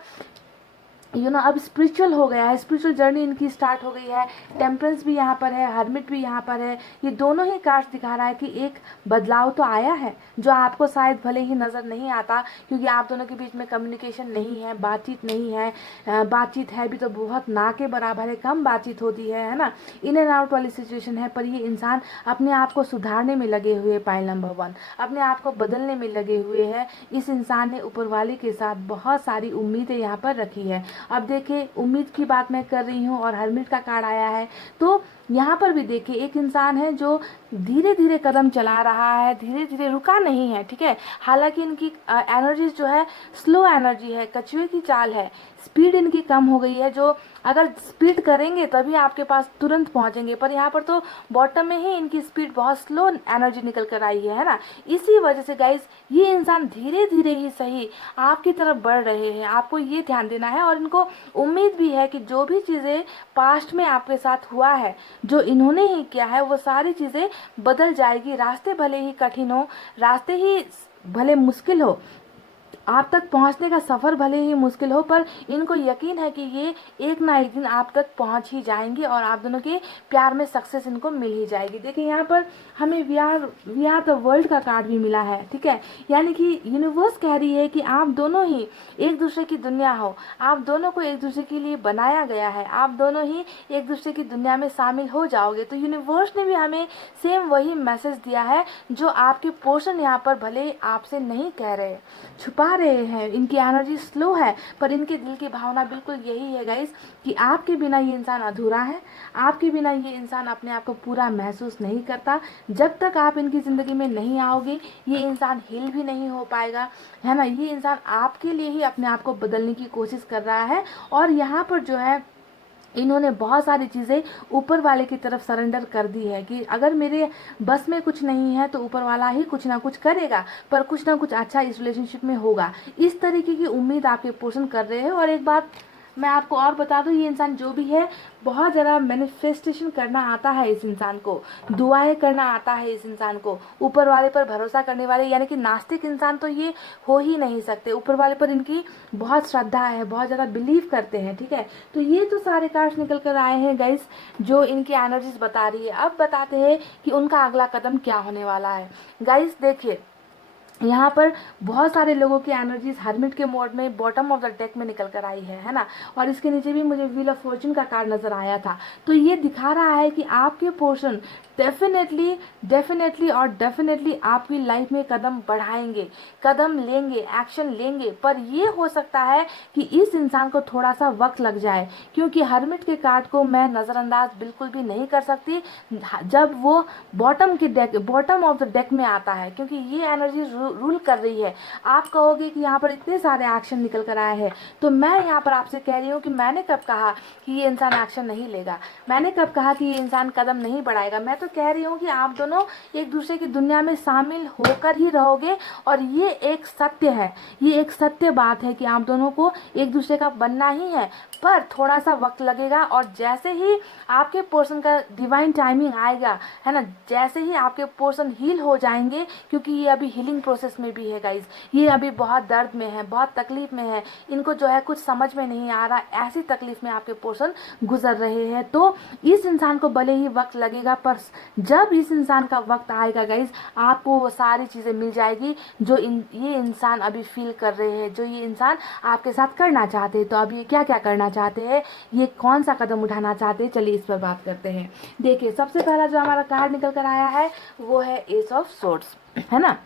अब स्पिरिचुअल हो गया है, स्पिरिचुअल जर्नी इनकी स्टार्ट हो गई है। टेम्परेंस भी यहाँ पर है, हर्मिट भी यहाँ पर है। ये दोनों ही कार्ड्स दिखा रहा है कि एक बदलाव तो आया है, जो आपको शायद भले ही नज़र नहीं आता, क्योंकि आप दोनों के बीच में कम्युनिकेशन नहीं है, बातचीत नहीं है। बातचीत है भी तो बहुत ना के बराबर है, कम बातचीत होती है ना। इन एंड आउट वाली सिचुएशन है, पर ये इंसान अपने आप को सुधारने में लगे हुए, पाइल नंबर 1 अपने आप को बदलने में लगे हुए हैं। इस इंसान ने ऊपर वाले के साथ बहुत सारी उम्मीदें यहाँ पर रखी है। अब देखिए उम्मीद की बात मैं कर रही हूँ और हर्मिट का कार्ड आया है, तो यहाँ पर भी देखिए एक इंसान है जो धीरे धीरे कदम चला रहा है, धीरे धीरे रुका नहीं है, ठीक है। हालांकि इनकी एनर्जी जो है स्लो एनर्जी है, कछुए की चाल है, स्पीड इनकी कम हो गई है। जो अगर स्पीड करेंगे तभी आपके पास तुरंत पहुंचेंगे, पर यहाँ पर तो बॉटम में ही इनकी स्पीड बहुत स्लो एनर्जी निकल कर आई है ना। इसी वजह से गाइज ये इंसान धीरे धीरे ही सही आपकी तरफ बढ़ रहे हैं, आपको ये ध्यान देना है। और इनको उम्मीद भी है कि जो भी चीज़ें पास्ट में आपके साथ हुआ है, जो इन्होंने ही किया है, वो सारी चीज़ें बदल जाएगी। रास्ते भले ही कठिन हो, रास्ते ही भले मुश्किल हो, आप तक पहुंचने का सफ़र भले ही मुश्किल हो, पर इनको यकीन है कि ये एक ना एक दिन आप तक पहुंच ही जाएंगे और आप दोनों के प्यार में सक्सेस इनको मिल ही जाएगी। देखिए यहाँ पर हमें वी आर द वर्ल्ड का कार्ड भी मिला है, ठीक है। यानी कि यूनिवर्स कह रही है कि आप दोनों ही एक दूसरे की दुनिया हो, आप दोनों को एक दूसरे के लिए बनाया गया है, आप दोनों ही एक दूसरे की दुनिया में शामिल हो जाओगे। तो यूनिवर्स ने भी हमें सेम वही मैसेज दिया है जो आपके पोर्शन यहाँ पर भले आपसे नहीं कह रहे, छुपा रहे हैं। इनकी एनर्जी स्लो है, पर इनके दिल की भावना बिल्कुल यही है गाइस कि आपके बिना ये इंसान अधूरा है, आपके बिना ये इंसान अपने आप को पूरा महसूस नहीं करता। जब तक आप इनकी ज़िंदगी में नहीं आओगे ये इंसान हिल भी नहीं हो पाएगा, है ना। ये इंसान आपके लिए ही अपने आप को बदलने की कोशिश कर रहा है। और यहाँ पर जो है इन्होंने बहुत सारी चीज़ें ऊपर वाले की तरफ सरेंडर कर दी है कि अगर मेरे बस में कुछ नहीं है तो ऊपर वाला ही कुछ ना कुछ करेगा, पर कुछ ना कुछ अच्छा इस रिलेशनशिप में होगा। इस तरीके की उम्मीद आपके पोषण कर रहे हैं। और एक बात मैं आपको और बता दूं, ये इंसान जो भी है बहुत ज़्यादा मैनिफेस्टेशन करना आता है इस इंसान को, दुआएं करना आता है इस इंसान को। ऊपर वाले पर भरोसा करने वाले यानी कि नास्तिक इंसान तो ये हो ही नहीं सकते। ऊपर वाले पर इनकी बहुत श्रद्धा है, बहुत ज़्यादा बिलीव करते हैं, ठीक है। तो ये तो सारे कार्ड्स निकल कर आए हैं गाइस जो इनकी एनर्जीज बता रही है। अब बताते हैं कि उनका अगला कदम क्या होने वाला है। गाइस देखिए यहाँ पर बहुत सारे लोगों की एनर्जीज हर्मिट के मोड में बॉटम ऑफ द डेक में निकल कर आई है ना। और इसके नीचे भी मुझे व्हील ऑफ फॉर्चून का कार्ड नजर आया था। तो ये दिखा रहा है कि आपके पोर्शन डेफिनेटली और डेफिनेटली आपकी लाइफ में कदम बढ़ाएंगे, कदम लेंगे, एक्शन लेंगे। पर ये हो सकता है कि इस इंसान को थोड़ा सा वक्त लग जाए, क्योंकि हर्मिट के कार्ड को मैं नज़रअंदाज बिल्कुल भी नहीं कर सकती जब वो बॉटम ऑफ द डेक में आता है, क्योंकि ये एनर्जी रूल कर रही है। आप कहोगे कि यहाँ पर इतने सारे एक्शन निकल कर आए हैं, तो मैं यहाँ पर आपसे कह रही हूँ कि मैंने कब कहा कि ये इंसान एक्शन नहीं लेगा, मैंने कब कहा कि ये इंसान कदम नहीं बढ़ाएगा। मैं तो कह रही हूँ कि आप दोनों एक दूसरे की दुनिया में शामिल होकर ही रहोगे। और ये एक सत्य है, ये एक सत्य बात है कि आप दोनों को एक दूसरे का बनना ही है, पर थोड़ा सा वक्त लगेगा। और जैसे ही आपके पोर्शन का डिवाइन टाइमिंग आएगा, है ना, जैसे ही आपके पोर्शन हील हो जाएंगे, क्योंकि ये अभी हीलिंग प्रोसेस में भी है गाइज, ये अभी बहुत दर्द में है, बहुत तकलीफ में है, इनको जो है कुछ समझ में नहीं आ रहा, ऐसी तकलीफ में आपके पोर्शन गुजर रहे हैं। तो इस इंसान को भले ही वक्त लगेगा, पर जब इस इंसान का वक्त आएगा गाइज, आपको वो सारी चीज़ें मिल जाएगी जो ये इंसान अभी फील कर रहे हैं, जो ये इंसान आपके साथ करना चाहते हैं। तो अब ये क्या क्या करना चाहते हैं, ये कौन सा कदम उठाना चाहते हैं, चलिए इस पर बात करते हैं। देखिए सबसे पहला जो हमारा कार्ड निकल कर आया है वो है एस ऑफ सोर्ड्स, है ना।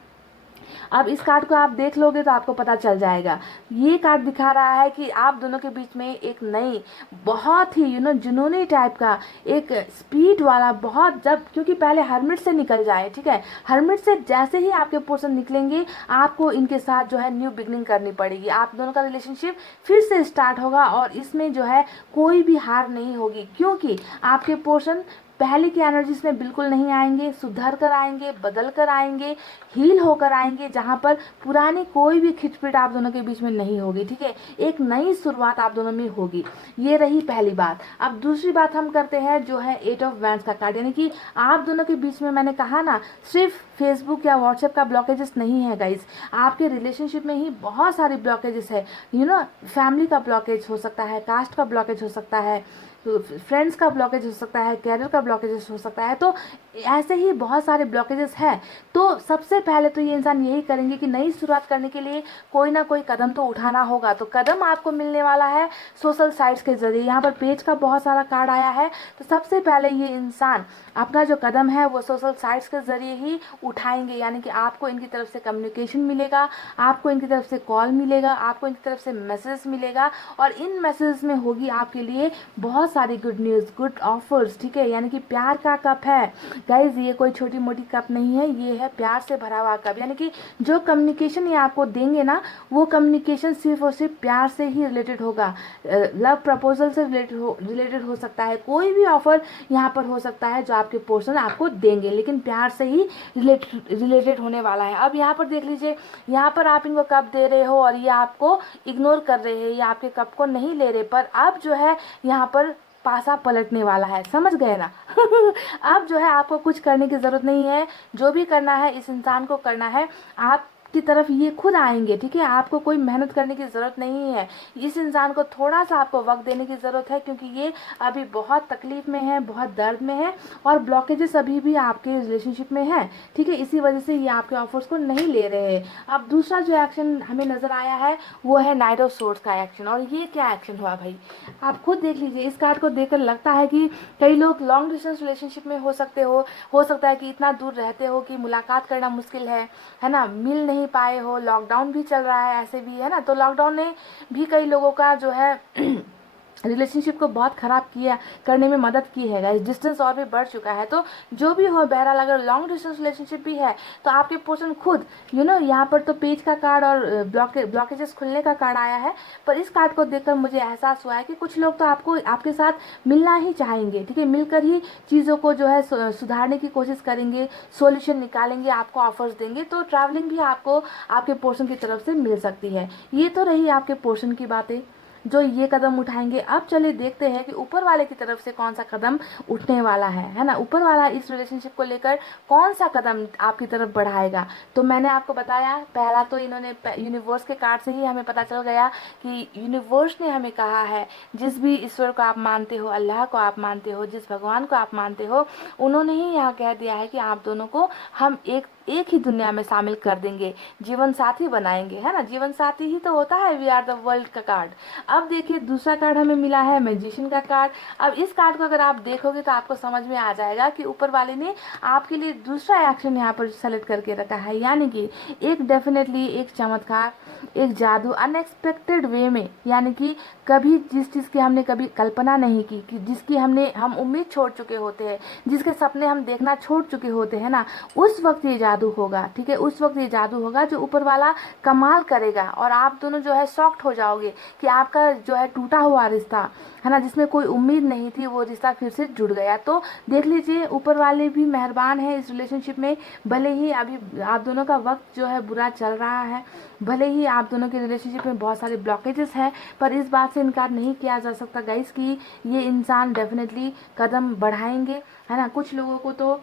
अब इस कार्ड को आप देख लोगे तो आपको पता चल जाएगा। ये कार्ड दिखा रहा है कि आप दोनों के बीच में एक नई बहुत ही जुनूनी टाइप का एक स्पीड वाला बहुत, जब क्योंकि पहले हर्मिट से निकल जाए, ठीक है, हर्मिट से जैसे ही आपके पोर्शन निकलेंगे आपको इनके साथ जो है न्यू बिगनिंग करनी पड़ेगी। आप दोनों का रिलेशनशिप फिर से स्टार्ट होगा और इसमें जो है कोई भी हार नहीं होगी, क्योंकि आपके पोर्शन पहले की एनर्जीज में बिल्कुल नहीं आएंगे, सुधर कर आएंगे, बदल कर आएंगे, हील होकर आएंगे, जहाँ पर पुरानी कोई भी खिटपिट आप दोनों के बीच में नहीं होगी, ठीक है, एक नई शुरुआत आप दोनों में होगी। ये रही पहली बात। अब दूसरी बात हम करते हैं जो है 8 ऑफ वैंड्स का कार्ड, यानी कि आप दोनों के बीच में मैंने कहा ना सिर्फ फेसबुक या व्हाट्सएप का ब्लॉकेजेस नहीं है गाइज, आपके रिलेशनशिप में ही बहुत सारी ब्लॉकेजेस है। फैमिली का ब्लॉकेज हो सकता है, कास्ट का ब्लॉकेज हो सकता है, तो फ्रेंड्स का ब्लॉकेज हो सकता है, कैरियर का ब्लॉकेजेस हो सकता है, तो ऐसे ही बहुत सारे ब्लॉकेजेस हैं। तो सबसे पहले तो ये इंसान यही करेंगे कि नई शुरुआत करने के लिए कोई ना कोई कदम तो उठाना होगा। तो कदम आपको मिलने वाला है सोशल साइट्स के जरिए। यहाँ पर पेज का बहुत सारा कार्ड आया है, तो सबसे पहले ये इंसान अपना जो कदम है वो सोशल साइट्स के जरिए ही उठाएंगे, यानी कि आपको इनकी तरफ से कम्युनिकेशन मिलेगा, आपको इनकी तरफ से कॉल मिलेगा, आपको इनकी तरफ से मैसेज मिलेगा, और इन मैसेज में होगी आपके लिए बहुत सारी गुड न्यूज़, गुड ऑफर्स, ठीक है, यानी कि प्यार का कप है गाइज। ये कोई छोटी मोटी कप नहीं है, ये है प्यार से भरा हुआ कप, यानी कि जो कम्युनिकेशन ये आपको देंगे ना वो कम्युनिकेशन सिर्फ और सिर्फ प्यार से ही रिलेटेड होगा। लव प्रपोजल से रिलेटेड हो सकता है, कोई भी ऑफर यहाँ पर हो सकता है जो आपके पर्सन आपको देंगे, लेकिन प्यार से ही रिलेटेड होने वाला है। अब यहाँ पर देख लीजिए, यहाँ पर आप इनको कप दे रहे हो और ये आपको इग्नोर कर रहे हैं, ये आपके कप को नहीं ले रहे, पर अब जो है यहाँ पर पासा पलटने वाला है, समझ गए ना। अब जो है आपको कुछ करने की जरूरत नहीं है, जो भी करना है इस इंसान को करना है, आप की तरफ ये खुद आएंगे, ठीक है, आपको कोई मेहनत करने की ज़रूरत नहीं है। इस इंसान को थोड़ा सा आपको वक्त देने की ज़रूरत है, क्योंकि ये अभी बहुत तकलीफ में है, बहुत दर्द में है, और ब्लॉकेजेस अभी भी आपके रिलेशनशिप में है, ठीक है, इसी वजह से ये आपके ऑफर्स को नहीं ले रहे हैं। अब दूसरा जो एक्शन हमें नज़र आया है वो है नाइट ऑफ सोर्ड्स का एक्शन। और ये क्या एक्शन हुआ भाई, आप खुद देख लीजिए। इस कार्ड को देखकर लगता है कि कई लोग लॉन्ग डिस्टेंस रिलेशनशिप में हो सकता है कि इतना दूर रहते हो कि मुलाकात करना मुश्किल है ना, मिल नहीं पाए हो, लॉकडाउन भी चल रहा है, ऐसे भी है ना, तो लॉकडाउन ने भी कई लोगों का जो है रिलेशनशिप को बहुत ख़राब किया करने में मदद की है गाइस। डिस्टेंस और भी बढ़ चुका है, तो जो भी हो, बहरहाल अगर लॉन्ग डिस्टेंस रिलेशनशिप भी है तो आपके पर्सन खुद यहाँ पर तो पेज का कार्ड और ब्लॉकेजेस खुलने का कार्ड आया है, पर इस कार्ड को देखकर मुझे एहसास हुआ है कि कुछ लोग तो आपको आपके साथ मिलना ही चाहेंगे, ठीक है, मिलकर ही चीज़ों को जो है सुधारने की कोशिश करेंगे, सोल्यूशन निकालेंगे, आपको ऑफर्स देंगे, तो ट्रैवलिंग भी आपको आपके पर्सन की तरफ से मिल सकती है। ये तो रही आपके पर्सन की बातें जो ये कदम उठाएंगे। अब चलिए देखते हैं कि ऊपर वाले की तरफ से कौन सा कदम उठने वाला है ना, ऊपर वाला इस रिलेशनशिप को लेकर कौन सा कदम आपकी तरफ बढ़ाएगा। तो मैंने आपको बताया, पहला तो इन्होंने यूनिवर्स के कार्ड से ही हमें पता चल गया कि यूनिवर्स ने हमें कहा है, जिस भी ईश्वर को आप मानते हो, अल्लाह को आप मानते हो, जिस भगवान को आप मानते हो, उन्होंने ही यहाँ कह दिया है कि आप दोनों को हम एक ही दुनिया में शामिल कर देंगे, जीवन साथी बनाएंगे, है ना, जीवन साथी ही तो होता है वी आर द वर्ल्ड का कार्ड। अब देखिए दूसरा कार्ड हमें मिला है मैजिशियन का कार्ड। अब इस कार्ड को अगर आप देखोगे तो आपको समझ में आ जाएगा कि ऊपर वाले ने आपके लिए दूसरा एक्शन यहाँ पर सेलेक्ट करके रखा है, यानी कि एक डेफिनेटली एक चमत्कार, एक जादू अनएक्सपेक्टेड वे में, यानी कि कभी जिस चीज़ की हमने कभी कल्पना नहीं की, कि जिसकी हम उम्मीद छोड़ चुके होते हैं, जिसके सपने हम देखना छोड़ चुके होते हैं ना, उस वक्त ये जादू होगा, ठीक है, उस वक्त ये जादू होगा जो ऊपर वाला कमाल करेगा, और आप दोनों जो है शॉक्ड हो जाओगे कि आपका जो है टूटा हुआ रिश्ता है ना, जिसमें कोई उम्मीद नहीं थी, वो रिश्ता फिर से जुड़ गया। तो देख लीजिए ऊपर वाले भी मेहरबान है इस रिलेशनशिप में, भले ही अभी आप दोनों का वक्त जो है बुरा चल रहा है, भले ही आप दोनों के रिलेशनशिप में बहुत सारे ब्लॉकेजेस हैं, पर इस बात से इनकार नहीं किया जा सकता गाइस कि ये इंसान डेफिनेटली कदम बढ़ाएंगे, है ना। कुछ लोगों को तो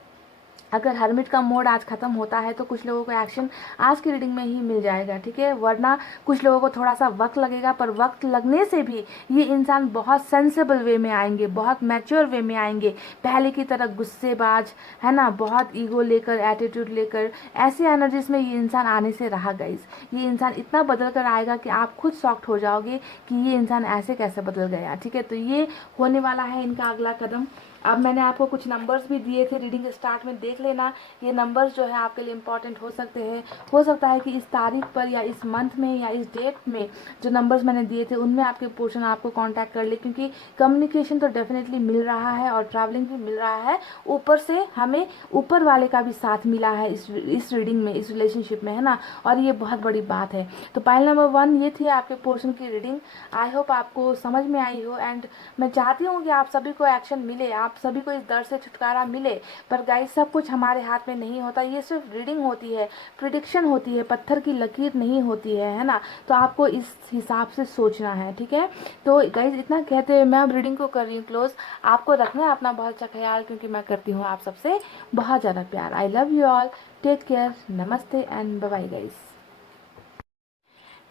अगर हर्मिट का मोड आज खत्म होता है तो कुछ लोगों को एक्शन आज की रीडिंग में ही मिल जाएगा, ठीक है, वरना कुछ लोगों को थोड़ा सा वक्त लगेगा, पर वक्त लगने से भी ये इंसान बहुत सेंसेबल वे में आएंगे, बहुत मैच्योर वे में आएंगे, पहले की तरह गुस्सेबाज, है ना, बहुत ईगो लेकर, एटीट्यूड लेकर, ऐसी एनर्जीज में ये इंसान आने से रहा गाइस। ये इंसान इतना बदल कर आएगा कि आप खुद शॉक्ड हो जाओगे कि ये इंसान ऐसे कैसे बदल गया, ठीक है। तो ये होने वाला है इनका अगला कदम। अब मैंने आपको कुछ नंबर्स भी दिए थे, रीडिंग स्टार्ट में देख लेना। ये नंबर्स जो है आपके लिए इम्पॉर्टेंट हो सकते हैं। हो सकता है कि इस तारीख पर या इस मंथ में या इस डेट में जो नंबर्स मैंने दिए थे उनमें आपके पोर्शन आपको कांटेक्ट कर ले, क्योंकि कम्युनिकेशन तो डेफिनेटली मिल रहा है और ट्रैवलिंग भी मिल रहा है, ऊपर से हमें ऊपर वाले का भी साथ मिला है इस रीडिंग में, इस रिलेशनशिप में, है ना। और ये बहुत बड़ी बात है। तो पाइल नंबर 1 ये थी आपके पोर्शन की रीडिंग। आई होप आपको समझ में आई हो, एंड मैं चाहती हूँ कि आप सभी को एक्शन मिले, आप सभी को इस दर्द से छुटकारा मिले। पर गाइस, सब कुछ हमारे हाथ में नहीं होता, ये सिर्फ रीडिंग होती है, प्रिडिक्शन होती है, पत्थर की लकीर नहीं होती है ना। तो आपको इस हिसाब से सोचना है, ठीक है। तो गाइस, इतना कहते हुए मैं अब रीडिंग को कर रही हूँ क्लोज। आपको रखना है अपना बहुत अच्छा ख्याल, क्योंकि मैं करती हूँ आप सबसे बहुत ज़्यादा प्यार। I love you all, take care, नमस्ते and bye bye guys.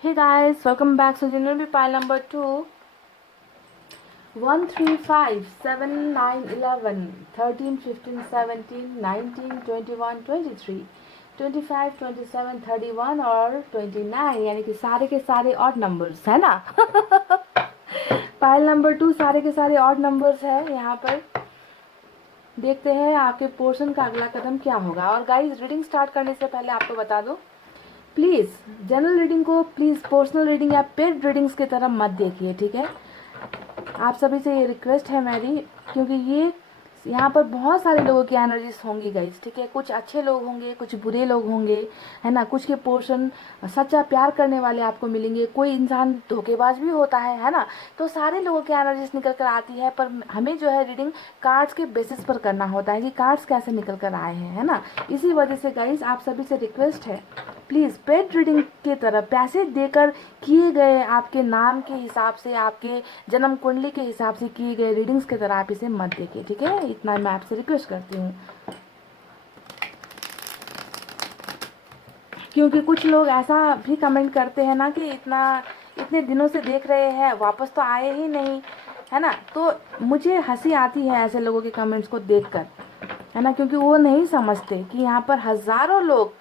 Hey guys, welcome back. So generally pile number 2, 1, 3, 5, 7, 9, 11, 13, 15, 17, 19, 21, 23, 25, 27, 31 और 29, यानी कि सारे के सारे ऑड नंबर्स है ना। पाइल नंबर 2 सारे के सारे ऑड नंबर्स है यहाँ पर। देखते हैं आपके पोर्शन का अगला कदम क्या होगा। और गाइस, रीडिंग स्टार्ट करने से पहले आपको बता दूं, प्लीज़ जनरल रीडिंग को प्लीज़ पर्सनल रीडिंग या पेड रीडिंग्स की तरह मत देखिए, ठीक है। आप सभी से ये रिक्वेस्ट है मेरी, क्योंकि ये यहाँ पर बहुत सारे लोगों की एनर्जीज होंगी गाइस, ठीक है। कुछ अच्छे लोग होंगे, कुछ बुरे लोग होंगे, है ना। कुछ के पोर्शन सच्चा प्यार करने वाले आपको मिलेंगे, कोई इंसान धोखेबाज भी होता है ना। तो सारे लोगों की एनर्जीज निकल कर आती है, पर हमें जो है रीडिंग कार्ड्स के बेसिस पर करना होता है कि कार्ड्स कैसे निकल कर आए हैं, है ना। इसी वजह से गाइस, आप सभी से रिक्वेस्ट है, प्लीज़ पेड रीडिंग की तरह पैसे देकर किए गए आपके नाम के हिसाब से, आपके जन्म कुंडली के हिसाब से किए गए रीडिंग्स की तरह आप इसे मत देखिए, ठीक है। इतना मैं आपसे रिक्वेस्ट करती हूँ, क्योंकि कुछ लोग ऐसा भी कमेंट करते हैं ना कि इतने दिनों से देख रहे हैं, वापस तो आए ही नहीं, है ना। तो मुझे हंसी आती है ऐसे लोगों के कमेंट्स को देखकर, है ना, क्योंकि वो नहीं समझते कि यहाँ पर हज़ारों लोग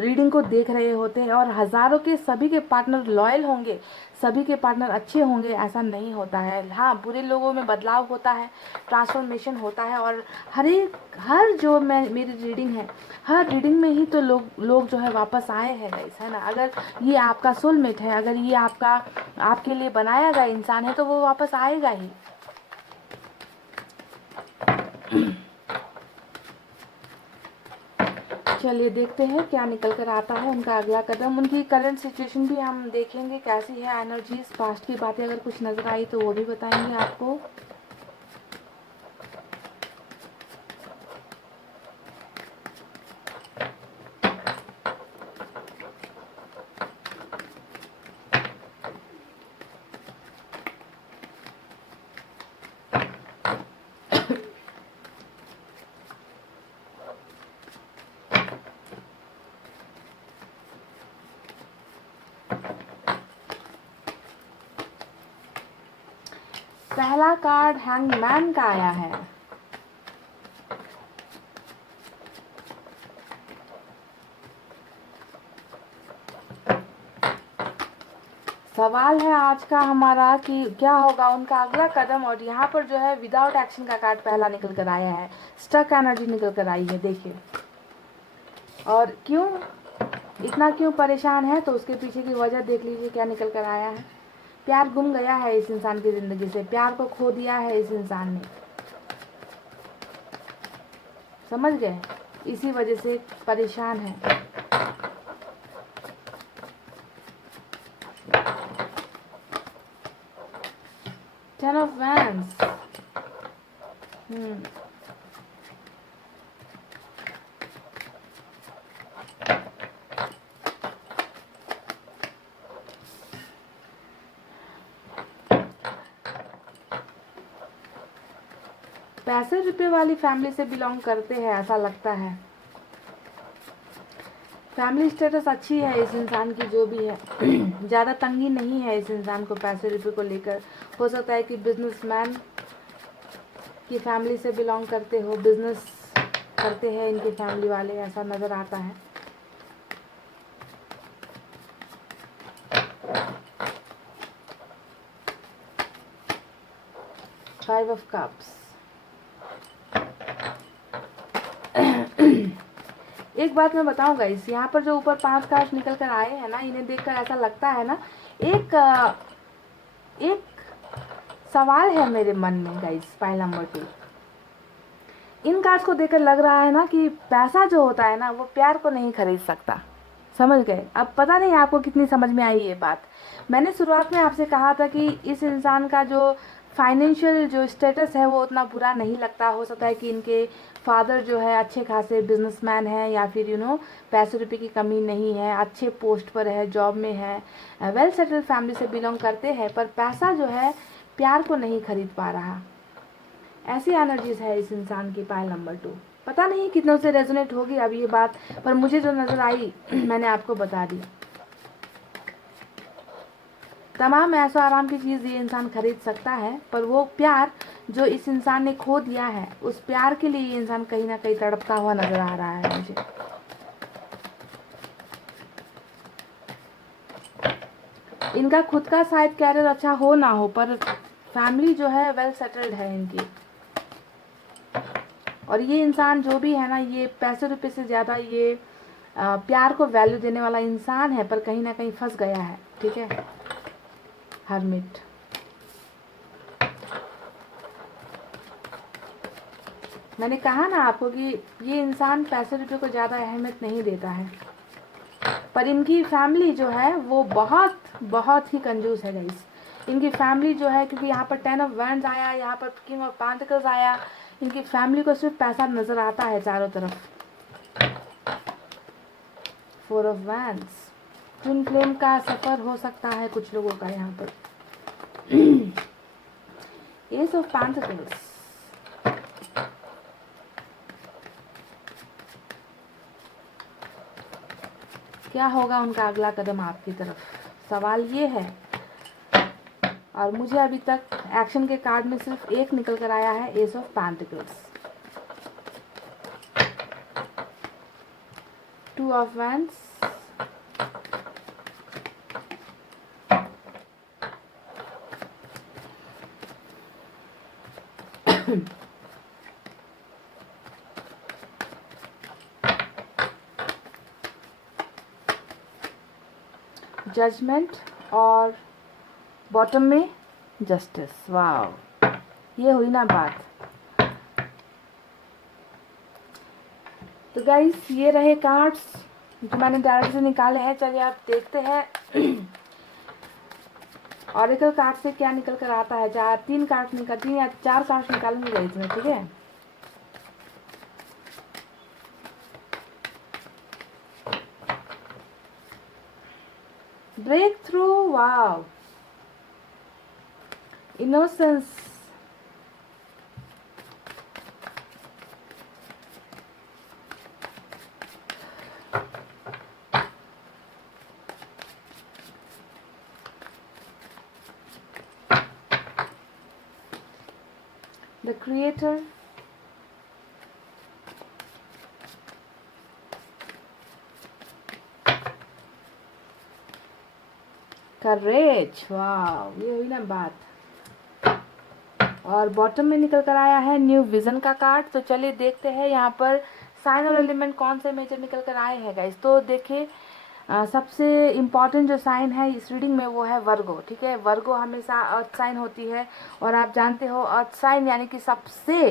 रीडिंग को देख रहे होते हैं और हज़ारों के सभी के पार्टनर लॉयल होंगे, सभी के पार्टनर अच्छे होंगे, ऐसा नहीं होता है। हाँ, बुरे लोगों में बदलाव होता है, ट्रांसफॉर्मेशन होता है। और हर जो मेरी रीडिंग है, हर रीडिंग में ही तो लोग जो है वापस आए हैं गाइस, है ना। अगर ये आपका सोलमेट है, अगर ये आपके लिए बनाया गया इंसान है, तो वो वापस आएगा ही। चलिए देखते हैं क्या निकल कर आता है उनका अगला कदम। उनकी करंट सिचुएशन भी हम देखेंगे कैसी है, एनर्जीज, पास्ट की बातें अगर कुछ नजर आई तो वो भी बताएंगे आपको। पहला कार्ड हैंगमैन का आया है। सवाल है आज का हमारा कि क्या होगा उनका अगला कदम। और यहाँ पर जो है विदाउट एक्शन का कार्ड पहला निकल कर आया है, स्टक एनर्जी निकल कर आई है, देखिए। और क्यों इतना क्यों परेशान है, तो उसके पीछे की वजह देख लीजिए क्या निकल कर आया है। प्यार गुम गया है इस इंसान की जिंदगी से, प्यार को खो दिया है इस इंसान ने, समझ गए, इसी वजह से परेशान है। टेन ऑफ वैंड्स, पैसे रुपए वाली फैमिली से बिलोंग करते हैं ऐसा लगता है। फैमिली स्टेटस अच्छी है इस इंसान की जो भी है, ज़्यादा तंगी नहीं है इस इंसान को पैसे रुपए को लेकर। हो सकता है कि बिजनेसमैन की फैमिली से बिलोंग करते हो, बिजनेस करते हैं इनकी फैमिली वाले, ऐसा नज़र आता है। फाइव ऑफ कप्स, एक बात मैं बताऊँ गाइस, यहाँ पर जो ऊपर 5 कार्ड निकल कर आए हैं ना, इन्हें देखकर ऐसा लगता है ना, एक सवाल है मेरे मन में गाइस। पाइल नंबर 2, इन कार्ड्स को देखकर लग रहा है ना कि पैसा जो होता है ना वो प्यार को नहीं खरीद सकता। समझ गए? अब पता नहीं आपको कितनी समझ में आई ये बात। मैंने शुरुआत में आपसे कहा था कि इस इंसान का जो फाइनेंशियल जो स्टेटस है वो उतना बुरा नहीं लगता। हो सकता है कि इनके फादर जो है अच्छे खासे बिजनेसमैन हैं, या फिर पैसे रुपए की कमी नहीं है, अच्छे पोस्ट पर है, जॉब में है, वेल सेटल्ड फैमिली से बिलोंग करते हैं, पर पैसा जो है प्यार को नहीं खरीद पा रहा। ऐसी एनर्जीज है इस इंसान की। पाइल नंबर 2, पता नहीं कितनों से रेजोनेट होगी अब ये बात, पर मुझे जो नज़र आई मैंने आपको बता दी। तमाम ऐशो आराम की चीज़ ये इंसान खरीद सकता है, पर वो प्यार जो इस इंसान ने खो दिया है, उस प्यार के लिए ये इंसान कहीं ना कहीं तड़पता हुआ नजर आ रहा है मुझे। इनका खुद का शायद कैरियर अच्छा हो ना हो, पर फैमिली जो है वेल सेटल्ड है इनकी। और ये इंसान जो भी है ना, ये पैसे रुपए से ज़्यादा ये प्यार को वैल्यू देने वाला इंसान है, पर कहीं ना कहीं फंस गया है। ठीक है, हर्मिट। मैंने कहा ना आपको कि ये इंसान पैसे रुपए को ज़्यादा अहमियत नहीं देता है, पर इनकी फैमिली जो है वो बहुत बहुत ही कंजूस है गाइस। इनकी फैमिली जो है, क्योंकि यहाँ पर 10 ऑफ वैंड्स आया, यहाँ पर किंग ऑफ पेंटिकल्स आया, इनकी फैमिली को सिर्फ पैसा नजर आता है चारों तरफ। 4 ऑफ वैंड्स, ट्विन फ्लेम का सफर हो सकता है कुछ लोगों का यहाँ पर। एस ऑफ पेंटिकल्स, क्या होगा उनका अगला कदम आपकी तरफ, सवाल ये है। और मुझे अभी तक एक्शन के कार्ड में सिर्फ एक निकल कर आया है, ace of pentacles. 2 of wands, judgement, और बॉटम में जस्टिस। वाह, ये हुई ना बात। तो गाइस ये रहे कार्ड्स जो मैंने डायरेक्ट से निकाले हैं। चलिए आप देखते हैं ऑरेकल कार्ड से क्या निकल कर आता है। 3 कार्ड निकल, 3 या 4 कार्ड निकालूंगी गाइस मैं। ठीक है, breakthrough, wow, innocence, the creator, courage, वाह, ये हुई ना बात। और बॉटम में निकल कर आया है न्यू विजन का कार्ड। तो चलिए देखते हैं यहाँ पर साइन और एलिमेंट कौन से मेजर निकल कर आए हैं गाइस। तो देखिए सबसे इम्पॉर्टेंट जो साइन है इस रीडिंग में वो है वर्गो। ठीक है, वर्गो हमेशा अर्थ साइन होती है, और आप जानते हो अर्थ साइन यानी कि सबसे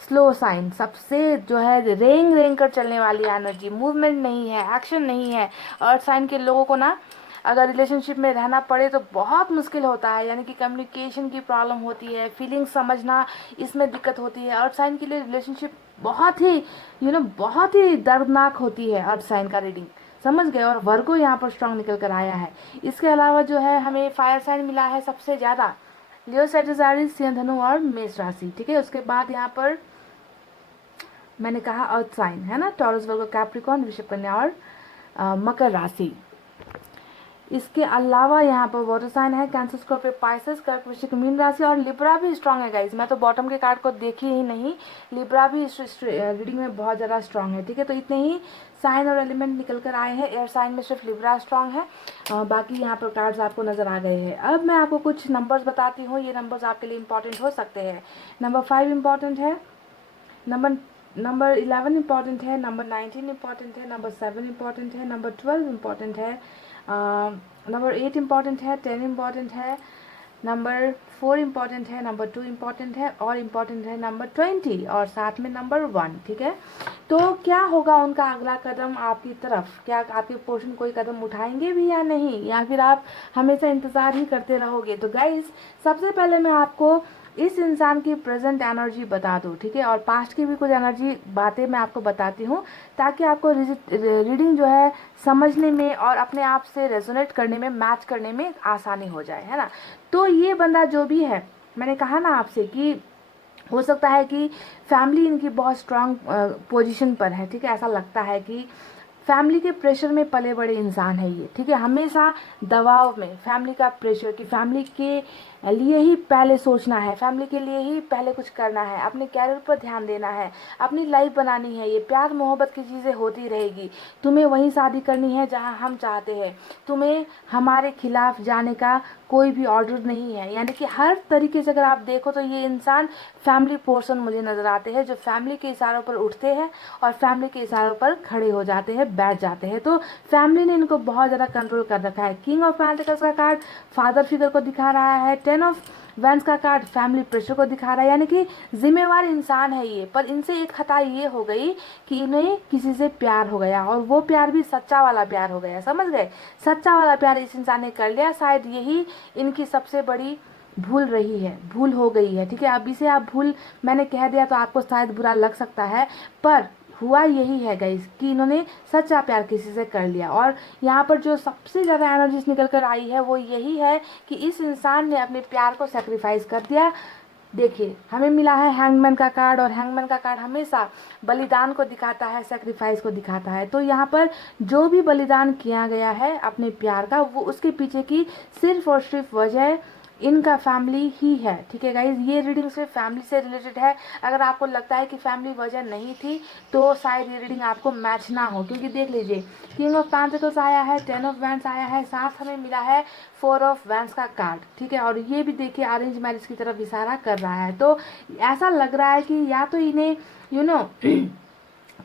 स्लो साइन, सबसे जो है रेंग रेंग कर चलने वाली एनर्जी, मूवमेंट नहीं है, एक्शन नहीं है। अर्थ साइन के लोगों को ना अगर रिलेशनशिप में रहना पड़े तो बहुत मुश्किल होता है, यानी कि कम्युनिकेशन की प्रॉब्लम होती है, फीलिंग्स समझना इसमें दिक्कत होती है। अर्थ साइन के लिए रिलेशनशिप बहुत ही बहुत ही दर्दनाक होती है अर्थ साइन का रीडिंग, समझ गए। और वर्गो यहाँ पर स्ट्रांग निकल कर आया है। इसके अलावा जो है हमें फायर साइन मिला है सबसे ज़्यादा, लियो, सैजिटेरियस, सिंह, धनु और मेष राशि। ठीक है, उसके बाद यहाँ पर मैंने कहा अर्थ साइन है ना, टॉरस, वर्गो, कैप्रिकॉर्न, वृषभ, कन्या और मकर राशि। इसके अलावा यहाँ पर वाटर साइन है, कैंसर, स्कॉर्पियो, पाइसेस, कर्क, वृश्चिक, मीन राशि, और लिब्रा भी स्ट्रांग है गाइस। मैं तो बॉटम के कार्ड को देखी ही नहीं, लिब्रा भी रीडिंग में बहुत ज़्यादा स्ट्रांग है। ठीक है, तो इतने ही साइन और एलिमेंट निकल कर आए हैं। एयर साइन में सिर्फ लिब्रा स्ट्रांग है, बाकी यहाँ पर कार्ड्स आपको नजर आ गए हैं। अब मैं आपको कुछ नंबर्स बताती हूँ, ये नंबर्स आपके लिए इंपॉर्टेंट हो सकते हैं। नंबर 5 इंपॉर्टेंट है, नंबर नंबर 11 इम्पॉर्टेंट है, नंबर 19 इम्पॉर्टेंट है, नंबर 7 इम्पॉर्टेंट है, नंबर 12 इम्पॉर्टेंट है, नंबर 8 इम्पॉर्टेंट है, 10 इम्पॉर्टेंट है, नंबर 4 इम्पॉर्टेंट है, नंबर 2 इम्पॉर्टेंट है और इम्पॉर्टेंट है नंबर 20 और साथ में नंबर 1। ठीक है, तो क्या होगा उनका अगला कदम आपकी तरफ? क्या आपके पोर्शन कोई कदम उठाएंगे भी या नहीं, या फिर आप हमेशा इंतज़ार ही करते रहोगे? तो गाइस, सबसे पहले मैं आपको इस इंसान की प्रेजेंट एनर्जी बता दूं, ठीक है, और पास्ट की भी कुछ एनर्जी बातें मैं आपको बताती हूँ, ताकि आपको रीडिंग जो है समझने में और अपने आप से रेजोनेट करने में, मैच करने में आसानी हो जाए, है ना। तो ये बंदा जो भी है, मैंने कहा ना आपसे कि हो सकता है कि फैमिली इनकी बहुत स्ट्रांग पोजीशन पर है, ठीक है, ऐसा लगता है कि फैमिली के प्रेशर में पले बड़े इंसान है ये, ठीक है, हमेशा दबाव में, फैमिली का प्रेशर कि फैमिली के लिए ही पहले सोचना है, फैमिली के लिए ही पहले कुछ करना है, अपने कैरियर पर ध्यान देना है, अपनी लाइफ बनानी है, ये प्यार मोहब्बत की चीज़ें होती रहेगी, तुम्हें वही शादी करनी है जहां हम चाहते हैं, तुम्हें हमारे खिलाफ जाने का कोई भी ऑर्डर नहीं है। यानी कि हर तरीके से अगर आप देखो तो ये इंसान फैमिली पर्सन मुझे नज़र आते हैं, जो फैमिली के इशारों पर उठते हैं और फैमिली के इशारों पर खड़े हो जाते हैं, बैठ जाते हैं। तो फैमिली ने इनको बहुत ज़्यादा कंट्रोल कर रखा है। किंग ऑफ पेंटिकल्स का कार्ड फादर फिगर को दिखा रहा है, 10 ऑफ वैंस का कार्ड फैमिली प्रेशर को दिखा रहा है, यानी कि जिम्मेवार इंसान है ये। पर इनसे एक खता ये हो गई कि इन्हें किसी से प्यार हो गया, और वो प्यार भी सच्चा वाला प्यार हो गया, समझ गए, सच्चा वाला प्यार इस इंसान ने कर लिया। शायद यही इनकी सबसे बड़ी भूल रही है, भूल हो गई है, ठीक है। अब इसे आप भूल मैंने कह दिया तो आपको शायद बुरा लग सकता है, पर हुआ यही है गाइस कि इन्होंने सच्चा प्यार किसी से कर लिया। और यहाँ पर जो सबसे ज़्यादा एनर्जीज निकल कर आई है वो यही है कि इस इंसान ने अपने प्यार को सेक्रीफाइस कर दिया। देखिए, हमें मिला है हैंगमैन का कार्ड, और हैंगमैन का कार्ड हमेशा बलिदान को दिखाता है, सेक्रीफाइस को दिखाता है। तो यहाँ पर जो भी बलिदान किया गया है अपने प्यार का, वो उसके पीछे की सिर्फ और सिर्फ वजह इनका फैमिली ही है, ठीक है गाइज। ये रीडिंग सिर्फ फैमिली से रिलेटेड है। अगर आपको लगता है कि फैमिली वजह नहीं थी तो शायद ये रीडिंग आपको मैच ना हो, क्योंकि देख लीजिए, किंग ऑफ पेंटिकल्स आया है, 10 ऑफ वैंड्स आया है, साथ हमें मिला है 4 ऑफ वैंड्स का कार्ड, ठीक है, और ये भी देखिए अरेंज मैरिज की तरफ इशारा कर रहा है। तो ऐसा लग रहा है कि या तो इन्हें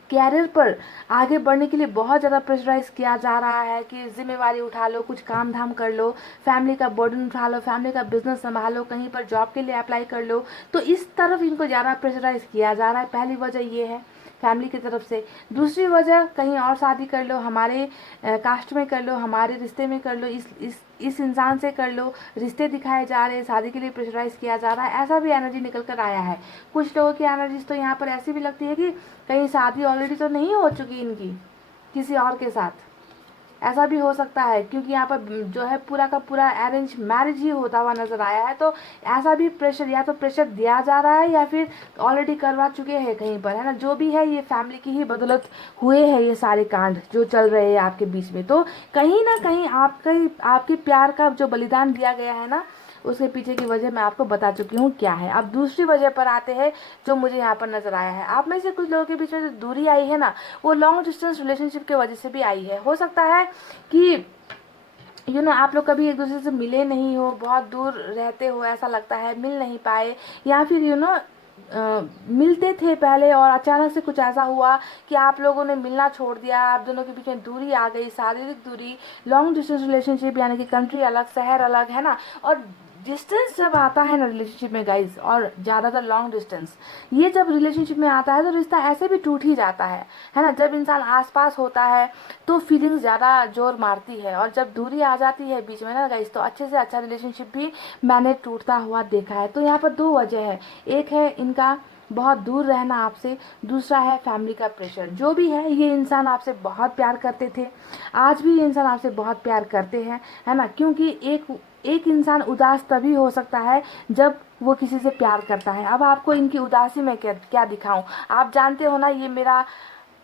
कैरियर पर आगे बढ़ने के लिए बहुत ज़्यादा प्रेशराइज किया जा रहा है कि जिम्मेवारी उठा लो, कुछ काम धाम कर लो, फैमिली का बर्डन उठा लो, फैमिली का बिजनेस संभालो, कहीं पर जॉब के लिए अप्लाई कर लो। तो इस तरफ इनको ज़्यादा प्रेशराइज किया जा रहा है। पहली वजह ये है फैमिली की तरफ से। दूसरी वजह, कहीं और शादी कर लो, हमारे कास्ट में कर लो, हमारे रिश्ते में कर लो, इस इंसान से कर लो, रिश्ते दिखाए जा रहे हैं, शादी के लिए प्रेशराइज किया जा रहा है, ऐसा भी एनर्जी निकल कर आया है। कुछ लोगों की एनर्जीज तो यहाँ पर ऐसी भी लगती है कि कहीं शादी ऑलरेडी तो नहीं हो चुकी इनकी किसी और के साथ, ऐसा भी हो सकता है, क्योंकि यहाँ पर जो है पूरा का पूरा अरेंज मैरिज ही होता हुआ नजर आया है। तो ऐसा भी प्रेशर, या तो प्रेशर दिया जा रहा है या फिर ऑलरेडी करवा चुके हैं कहीं पर, है ना। जो भी है ये फैमिली की ही बदौलत हुए हैं ये सारे कांड जो चल रहे हैं आपके बीच में। तो कहीं ना कहीं आपके प्यार का जो बलिदान दिया गया है ना, उसके पीछे की वजह मैं आपको बता चुकी हूँ क्या है। अब दूसरी वजह पर आते हैं जो मुझे यहाँ पर नजर आया है। आप में से कुछ लोगों के बीच में जो दूरी आई है ना, वो लॉन्ग डिस्टेंस रिलेशनशिप की वजह से भी आई है। हो सकता है कि आप लोग कभी एक दूसरे से मिले नहीं हो, बहुत दूर रहते हो, ऐसा लगता है, मिल नहीं पाए, या फिर मिलते थे पहले और अचानक से कुछ ऐसा हुआ कि आप लोगों ने मिलना छोड़ दिया, आप दोनों के बीच में दूरी आ गई, शारीरिक दूरी, लॉन्ग डिस्टेंस रिलेशनशिप, यानी कि कंट्री अलग, शहर अलग, है ना। और डिस्टेंस जब आता है ना रिलेशनशिप में गाइज, और ज़्यादातर लॉन्ग डिस्टेंस, ये जब रिलेशनशिप में आता है तो रिश्ता ऐसे भी टूट ही जाता है ना। जब इंसान आसपास होता है तो फीलिंग्स ज़्यादा जोर मारती है, और जब दूरी आ जाती है बीच में ना गाइज, तो अच्छे से अच्छा रिलेशनशिप भी मैंने टूटता हुआ देखा है। तो यहाँ पर दो वजह है, एक है इनका बहुत दूर रहना आपसे, दूसरा है फैमिली का प्रेशर। जो भी है, ये इंसान आपसे बहुत प्यार करते थे, आज भी ये इंसान आपसे बहुत प्यार करते हैं, है ना। क्योंकि एक इंसान उदास तभी हो सकता है जब वो किसी से प्यार करता है। अब आपको इनकी उदासी में क्या दिखाऊं, आप जानते हो ना, ये मेरा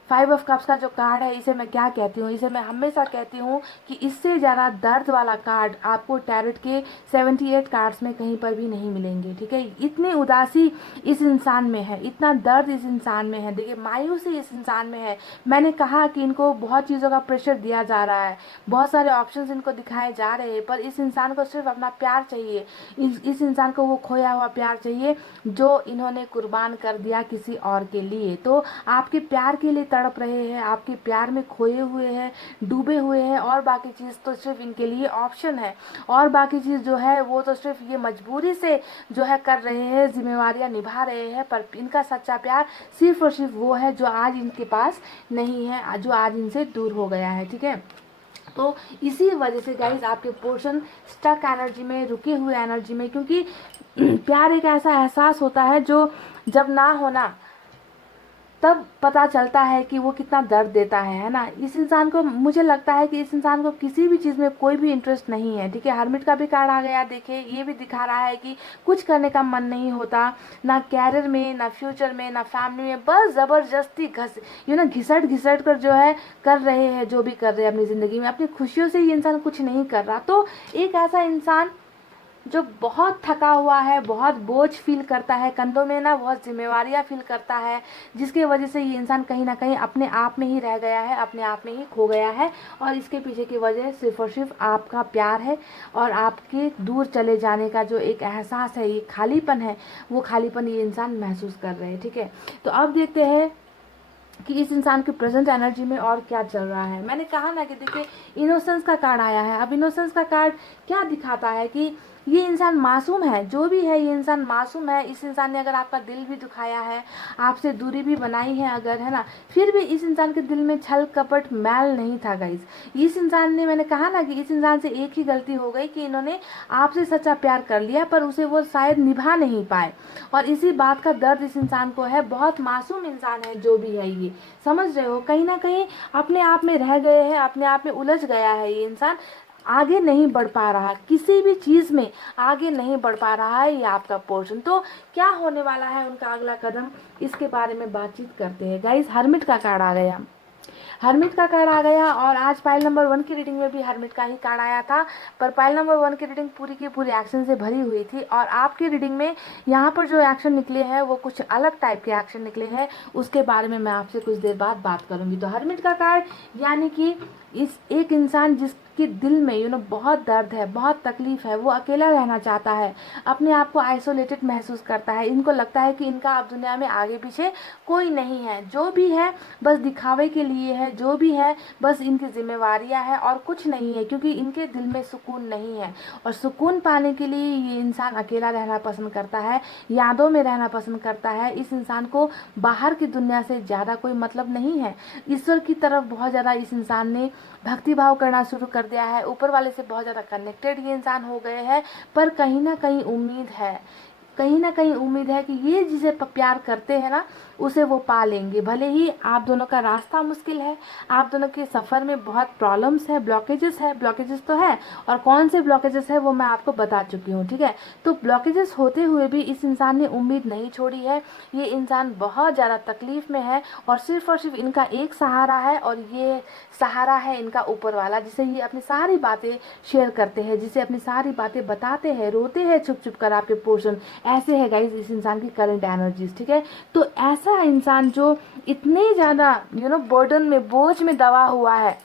फाइव ऑफ कप्स का जो कार्ड है इसे मैं क्या कहती हूँ, इसे मैं हमेशा कहती हूँ कि इससे ज़्यादा दर्द वाला कार्ड आपको टैरोट के 78 कार्ड्स में कहीं पर भी नहीं मिलेंगे। ठीक है, इतनी उदासी इस इंसान में है, इतना दर्द इस इंसान में है, देखिए मायूसी इस इंसान में है। मैंने कहा कि इनको बहुत चीज़ों का प्रेशर दिया जा रहा है, बहुत सारे ऑप्शंस इनको दिखाए जा रहे हैं, पर इस इंसान को सिर्फ अपना प्यार चाहिए। इस इंसान को वो खोया हुआ प्यार चाहिए जो इन्होंने कुर्बान कर दिया किसी और के लिए। तो आपके प्यार के लिए तड़प रहे हैं, आपके प्यार में खोए हुए हैं, डूबे हुए हैं, और बाकी चीज़ तो सिर्फ इनके लिए ऑप्शन है, और बाकी चीज़ जो है वो तो सिर्फ ये मजबूरी से जो है कर रहे हैं, जिम्मेवारियां निभा रहे हैं। पर इनका सच्चा प्यार सिर्फ और सिर्फ वो है जो आज इनके पास नहीं है, जो आज इनसे दूर हो गया है। ठीक है, तो इसी वजह से गाइज आपके पोर्शन स्टक एनर्जी में, रुके हुए एनर्जी में, क्योंकि प्यार एक ऐसा एहसास होता है जो जब ना होना तब पता चलता है कि वो कितना दर्द देता है ना। इस इंसान को, मुझे लगता है कि इस इंसान को किसी भी चीज़ में कोई भी इंटरेस्ट नहीं है। ठीक है, हर्मिट का भी कार्ड आ गया, देखिए ये भी दिखा रहा है कि कुछ करने का मन नहीं होता, ना कैरियर में, ना फ्यूचर में, ना फैमिली में, बस ज़बरदस्ती घिसट घिसट कर जो है कर रहे हैं, जो भी कर रहे हैं अपनी ज़िंदगी में, अपनी खुशियों से ये इंसान कुछ नहीं कर रहा। तो एक ऐसा इंसान जो बहुत थका हुआ है, बहुत बोझ फील करता है कंधों में ना, बहुत जिम्मेवारियां फील करता है, जिसके वजह से ये इंसान कहीं ना कहीं अपने आप में ही रह गया है, अपने आप में ही खो गया है। और इसके पीछे की वजह सिर्फ और सिर्फ आपका प्यार है, और आपके दूर चले जाने का जो एक एहसास है, ये खालीपन है, वो खालीपन ये इंसान महसूस कर रहे हैं। ठीक है, तो अब देखते हैं कि इस इंसान की प्रेजेंट एनर्जी में और क्या चल रहा है। मैंने कहा ना कि देखिए इनोसेंस का कार्ड आया है। अब इनोसेंस का कार्ड क्या दिखाता है कि ये इंसान मासूम है, जो भी है ये इंसान मासूम है। इस इंसान ने अगर आपका दिल भी दुखाया है, आपसे दूरी भी बनाई है अगर, है ना, फिर भी इस इंसान के दिल में छल कपट मैल नहीं था गाइज। इस इंसान ने, मैंने कहा ना कि इस इंसान से एक ही गलती हो गई कि इन्होंने आपसे सच्चा प्यार कर लिया, पर उसे वो शायद निभा नहीं पाए, और इसी बात का दर्द इस इंसान को है। बहुत मासूम इंसान है जो भी है ये, समझ रहे हो, कहीं ना कहीं अपने आप में रह गए हैं, अपने आप में उलझ गया है ये इंसान, आगे नहीं बढ़ पा रहा, किसी भी चीज़ में आगे नहीं बढ़ पा रहा है ये आपका पोर्शन। तो क्या होने वाला है उनका अगला कदम, इसके बारे में बातचीत करते हैं गाइस। हर्मिट का कार्ड आ गया, हर्मिट का कार्ड आ गया, और आज पाइल नंबर 1 की रीडिंग में भी हर्मिट का ही कार्ड आया था, पर पाइल नंबर 1 की रीडिंग पूरी की पूरी एक्शन से भरी हुई थी, और आपकी रीडिंग में यहाँ पर जो एक्शन निकले हैं वो कुछ अलग टाइप के एक्शन निकले हैं, उसके बारे में मैं आपसे कुछ देर बाद बात करूँगी। तो हर्मिट का कार्ड यानी कि इस एक इंसान जिसके दिल में बहुत दर्द है, बहुत तकलीफ है, वो अकेला रहना चाहता है, अपने आप को आइसोलेटेड महसूस करता है, इनको लगता है कि इनका अब दुनिया में आगे पीछे कोई नहीं है, जो भी है बस दिखावे के लिए है, जो भी है बस इनकी जिम्मेवारियां है और कुछ नहीं है, क्योंकि इनके दिल में सुकून नहीं है। और सुकून पाने के लिए ये इंसान अकेला रहना पसंद करता है, यादों में रहना पसंद करता है। इस इंसान को बाहर की दुनिया से ज़्यादा कोई मतलब नहीं है, ईश्वर की तरफ बहुत ज़्यादा इस इंसान ने भक्ति भाव करना शुरू कर दिया है, ऊपर वाले से बहुत ज़्यादा कनेक्टेड ये इंसान हो गए हैं। पर कहीं ना कहीं उम्मीद है, कहीं ना कहीं उम्मीद है कि ये जिसे प्यार करते हैं ना उसे वो पा लेंगे। भले ही आप दोनों का रास्ता मुश्किल है, आप दोनों के सफ़र में बहुत प्रॉब्लम्स है, ब्लॉकेजेस तो है, और कौन से ब्लॉकेजेस है वो मैं आपको बता चुकी हूँ। ठीक है, तो ब्लॉकेजेस होते हुए भी इस इंसान ने उम्मीद नहीं छोड़ी है। ये इंसान बहुत ज़्यादा तकलीफ में है, और सिर्फ इनका एक सहारा है, और ये सहारा है इनका ऊपर वाला, जिसे ये अपनी सारी बातें शेयर करते हैं, जिसे अपनी सारी बातें बताते हैं, रोते हैं छुप छुप कर आपके पोर्शन। ऐसे है गाइज इस इंसान की करंट एनर्जीज। ठीक है, तो ऐसा इंसान जो इतने ज़्यादा बर्डन में, बोझ में दबा हुआ है,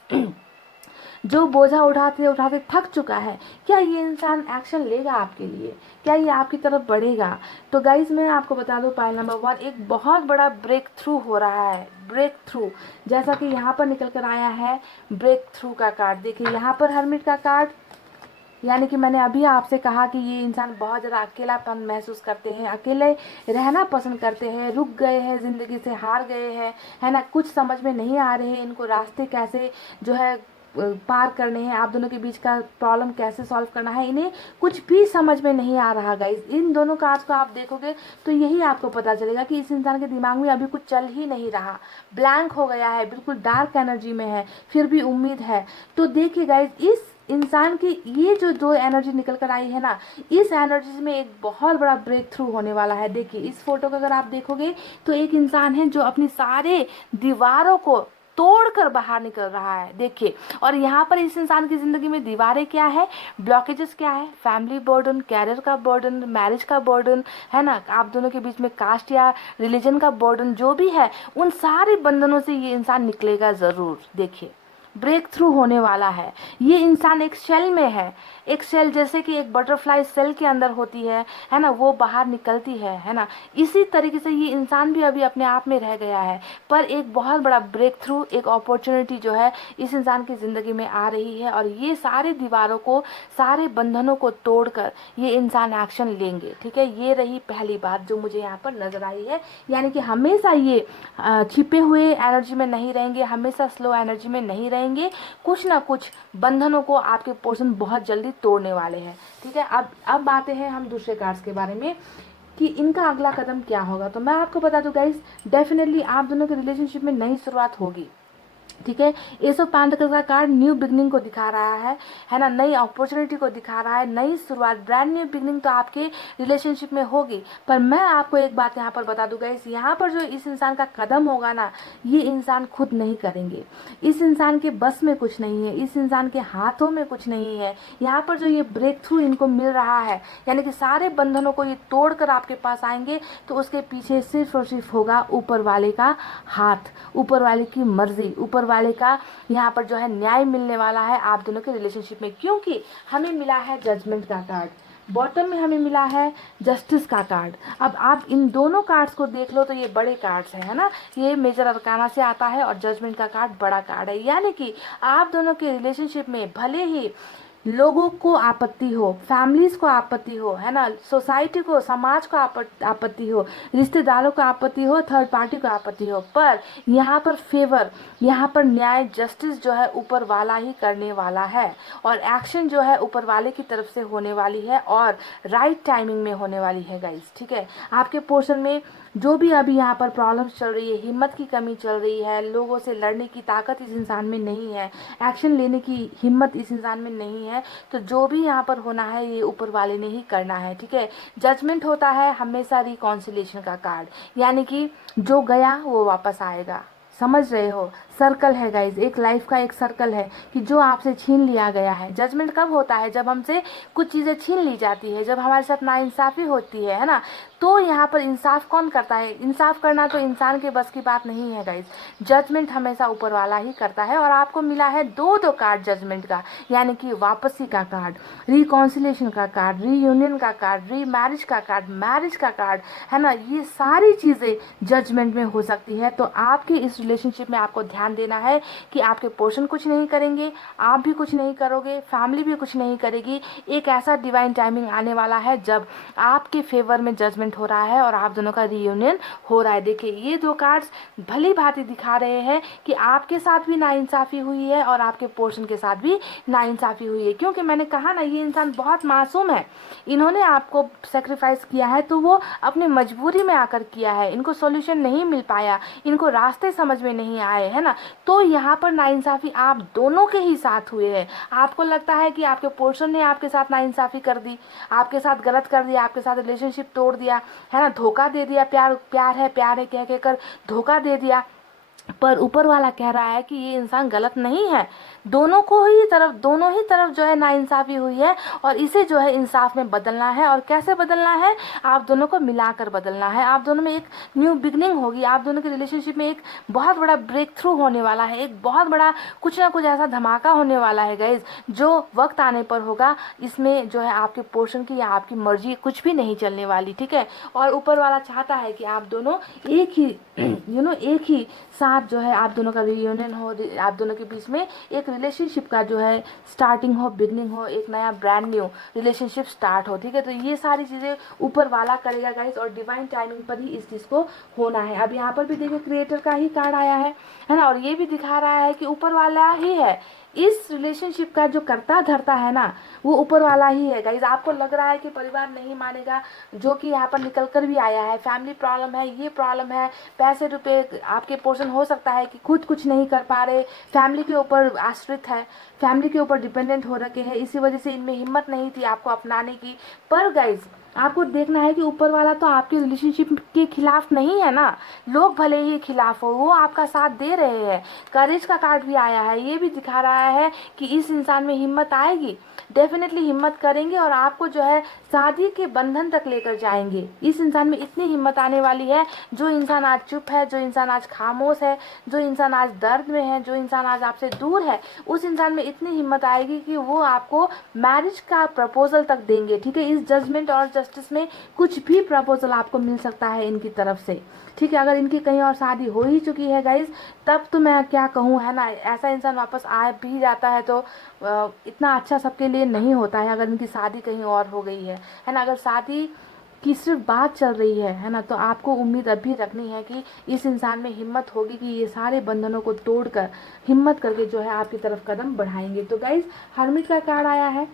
जो बोझा उठाते उठाते थक चुका है, क्या ये इंसान एक्शन लेगा आपके लिए, क्या ये आपकी तरफ बढ़ेगा? तो गाइज मैं आपको बता दूं, पाइल नंबर 1 एक बहुत बड़ा ब्रेक थ्रू हो रहा है, ब्रेक थ्रू, जैसा कि यहाँ पर निकल कर आया है ब्रेक थ्रू का कार्ड। देखिए यहाँ पर हर्मिट का कार्ड, यानी कि मैंने अभी आपसे कहा कि ये इंसान बहुत ज़्यादा अकेलापन महसूस करते हैं, अकेले रहना पसंद करते हैं, रुक गए हैं, ज़िंदगी से हार गए हैं, है ना, कुछ समझ में नहीं आ रहे हैं इनको रास्ते कैसे जो है पार करने हैं, आप दोनों के बीच का प्रॉब्लम कैसे सॉल्व करना है, इन्हें कुछ भी समझ में नहीं आ रहा गाइस। इन दोनों कार्ड्स को आप देखोगे तो यही आपको पता चलेगा कि इस इंसान के दिमाग में अभी कुछ चल ही नहीं रहा, ब्लैंक हो गया है, बिल्कुल डार्क एनर्जी में है, फिर भी उम्मीद है। तो देखिए गाइस, इस इंसान की ये जो एनर्जी निकल कर आई है ना, इस एनर्जी में एक बहुत बड़ा ब्रेक थ्रू होने वाला है। देखिए इस फोटो को अगर आप देखोगे तो एक इंसान है जो अपनी सारे दीवारों को तोड़कर बाहर निकल रहा है। देखिए, और यहाँ पर इस इंसान की ज़िंदगी में दीवारें क्या है, ब्लॉकेजेस क्या है, फैमिली बर्डन, कैरियर का बर्डन, मैरिज का बर्डन, है ना, आप दोनों के बीच में कास्ट या रिलीजन का बर्डन जो भी है, उन सारे बंधनों से ये इंसान निकलेगा ज़रूर। देखिए ब्रेक थ्रू होने वाला है। ये इंसान एक शेल में है, एक शेल जैसे कि एक बटरफ्लाई सेल के अंदर होती है ना, वो बाहर निकलती है ना, इसी तरीके से ये इंसान भी अभी अपने आप में रह गया है। पर एक बहुत बड़ा ब्रेक थ्रू, एक अपॉर्चुनिटी जो है इस इंसान की ज़िंदगी में आ रही है, और ये सारे दीवारों को, सारे बंधनों को तोड़कर ये इंसान एक्शन लेंगे। ठीक है, ये रही पहली बात जो मुझे यहाँ पर नज़र आई है। यानी कि हमेशा ये छिपे हुए एनर्जी में नहीं रहेंगे, हमेशा स्लो एनर्जी में नहीं रहेंगे, कुछ ना कुछ बंधनों को आपके पोर्शन बहुत जल्दी तोड़ने वाले हैं। ठीक है, अब आते हैं हम दूसरे कार्ड्स के बारे में कि इनका अगला कदम क्या होगा। तो मैं आपको बता दूं गाइस, डेफिनेटली आप दोनों के रिलेशनशिप में नई शुरुआत होगी। ठीक है, एस ऑफ पेंटिकल्स का कार्ड न्यू बिगनिंग को दिखा रहा है ना, नई अपॉर्चुनिटी को दिखा रहा है, नई शुरुआत, ब्रांड न्यू बिगनिंग तो आपके रिलेशनशिप में होगी। पर मैं आपको एक बात यहाँ पर बता दूंगा, यहाँ पर जो इस इंसान का कदम होगा ना, ये इंसान खुद नहीं करेंगे। इस इंसान के बस में कुछ नहीं है, इस इंसान के हाथों में कुछ नहीं है। यहाँ पर जो ये ब्रेक थ्रू इनको मिल रहा है, यानी कि सारे बंधनों को ये तोड़ कर आपके पास आएंगे, तो उसके पीछे सिर्फ और सिर्फ होगा ऊपर वाले का हाथ, ऊपर वाले की मर्जी, ऊपर वाले का यहाँ पर जो है न्याय मिलने वाला है आप दोनों के रिलेशनशिप में। क्योंकि हमें मिला है जजमेंट का कार्ड, बॉटम में हमें मिला है जस्टिस का कार्ड। अब आप इन दोनों कार्ड्स को देख लो तो ये बड़े कार्ड्स है ना, ये मेजर अरकाना से आता है, और जजमेंट का कार्ड बड़ा कार्ड है। यानी कि आप दोनों के रिलेशनशिप में भले ही लोगों को आपत्ति हो, फैमिलीज को आपत्ति हो, है ना, सोसाइटी को, समाज को आपत्ति हो, रिश्तेदारों को आपत्ति हो, थर्ड पार्टी को आपत्ति हो, पर यहाँ पर फेवर, यहाँ पर न्याय, जस्टिस जो है ऊपर वाला ही करने वाला है, और एक्शन जो है ऊपर वाले की तरफ से होने वाली है, और राइट टाइमिंग में होने वाली है गाइस। ठीक है, आपके पोर्शन में जो भी अभी यहाँ पर प्रॉब्लम्स चल रही है, हिम्मत की कमी चल रही है, लोगों से लड़ने की ताकत इस इंसान में नहीं है, एक्शन लेने की हिम्मत इस इंसान में नहीं है, तो जो भी यहाँ पर होना है ये ऊपर वाले ने ही करना है। ठीक है, जजमेंट होता है हमेशा रिकॉन्सिलेशन का कार्ड, यानी कि जो गया वो वापस आएगा। समझ रहे हो, सर्कल है गाइज, एक लाइफ का एक सर्कल है कि जो आपसे छीन लिया गया है। जजमेंट कब होता है, जब हमसे कुछ चीज़ें छीन ली जाती है, जब हमारे साथ नाइंसाफ़ी होती है ना, तो यहाँ पर इंसाफ कौन करता है, इंसाफ करना तो इंसान के बस की बात नहीं है गाइज, जजमेंट हमेशा ऊपर वाला ही करता है। और आपको मिला है दो कार्ड जजमेंट का, यानी कि वापसी का कार्ड, रिकॉन्सिलेशन का कार्ड, रीयूनियन का कार्ड, री मैरिज का कार्ड, मैरिज का कार्ड, है ना, ये सारी चीज़ें जजमेंट में हो सकती है। तो आपके इस रिलेशनशिप में आपको ध्यान देना है कि आपके पोर्शन कुछ नहीं करेंगे, आप भी कुछ नहीं करोगे, फैमिली भी कुछ नहीं करेगी। एक ऐसा डिवाइन टाइमिंग आने वाला है जब आपके फेवर में जजमेंट हो रहा है और आप दोनों का रियूनियन हो रहा है। देखिए ये दो कार्ड्स भली भांति दिखा रहे हैं कि आपके साथ भी नाइंसाफ़ी हुई है और आपके पोर्शन के साथ भी नाइंसाफ़ी हुई है। क्योंकि मैंने कहा ना, ये इंसान बहुत मासूम है, इन्होंने आपको सेक्रीफाइस किया है तो वो अपनी मजबूरी में आकर किया है, इनको सॉल्यूशन नहीं मिल पाया, इनको रास्ते समझ में नहीं आए, है ना। तो यहाँ पर नाइंसाफ़ी आप दोनों के ही साथ हुए हैं। आपको लगता है कि आपके पोर्शन ने आपके साथ नाइंसाफ़ी कर दी, आपके साथ गलत कर दिया, आपके साथ रिलेशनशिप तोड़ दिया, है ना, धोखा दे दिया, प्यार है कह कर धोखा दे दिया। पर ऊपर वाला कह रहा है कि ये इंसान गलत नहीं है, दोनों ही तरफ जो है नाइंसाफ़ी हुई है, और इसे जो है इंसाफ में बदलना है। और कैसे बदलना है, आप दोनों को मिलाकर बदलना है। आप दोनों में एक न्यू बिगनिंग होगी, आप दोनों के रिलेशनशिप में एक बहुत बड़ा ब्रेक थ्रू होने वाला है, एक बहुत बड़ा कुछ ना कुछ ऐसा धमाका होने वाला है गाइज, जो वक्त आने पर होगा। इसमें जो है आपके पोर्शन की या आपकी मर्जी कुछ भी नहीं चलने वाली। ठीक है, और ऊपर वाला चाहता है कि आप दोनों एक ही एक ही साथ जो है आप दोनों का रियूनियन हो, आप दोनों के बीच में एक रिलेशनशिप का जो है स्टार्टिंग हो, बिगनिंग हो, एक नया ब्रांड न्यू रिलेशनशिप स्टार्ट हो। ठीक है, तो ये सारी चीज़ें ऊपर वाला करेगा गाइस, और डिवाइन टाइमिंग पर ही इस चीज़ को होना है। अब यहाँ पर भी देखिए क्रिएटर का ही कार्ड आया है ना, और ये भी दिखा रहा है कि ऊपर वाला ही है, इस रिलेशनशिप का जो करता धरता है ना, वो ऊपर वाला ही है गाइज। आपको लग रहा है कि परिवार नहीं मानेगा, जो कि यहाँ पर निकल कर भी आया है, फैमिली प्रॉब्लम है, ये प्रॉब्लम है, पैसे रुपए आपके पोर्शन हो सकता है कि खुद कुछ नहीं कर पा रहे, फैमिली के ऊपर आश्रित है, फैमिली के ऊपर डिपेंडेंट हो रखे हैं, इसी वजह से इनमें हिम्मत नहीं थी आपको अपनाने की। पर गाइज आपको देखना है कि ऊपर वाला तो आपके रिलेशनशिप के खिलाफ नहीं है ना, लोग भले ही खिलाफ हो वो आपका साथ दे रहे हैं। करेज का कार्ड भी आया है, ये भी दिखा रहा है कि इस इंसान में हिम्मत आएगी, डेफिनेटली हिम्मत करेंगे और आपको जो है शादी के बंधन तक लेकर जाएंगे। इस इंसान में इतनी हिम्मत आने वाली है, जो इंसान आज चुप है, जो इंसान आज खामोश है, जो इंसान आज दर्द में है, जो इंसान आज आपसे दूर है, उस इंसान में इतनी हिम्मत आएगी कि वो आपको मैरिज का प्रपोजल तक देंगे। ठीक है, इस जजमेंट और जस्टिस में कुछ भी प्रपोजल आपको मिल सकता है इनकी तरफ से। ठीक है, अगर इनकी कहीं और शादी हो ही चुकी है गाइज, तब तो मैं क्या कहूँ, है ना, ऐसा इंसान वापस आ भी जाता है तो इतना अच्छा सबके लिए नहीं होता है अगर इनकी शादी कहीं और हो गई है ना। अगर शादी की सिर्फ बात चल रही है ना, तो आपको उम्मीद अभी रखनी है कि इस इंसान में हिम्मत होगी कि ये सारे बंधनों को तोड़कर हिम्मत करके जो है आपकी तरफ कदम बढ़ाएंगे। तो गाइज हर्मिट का कार्ड आया है,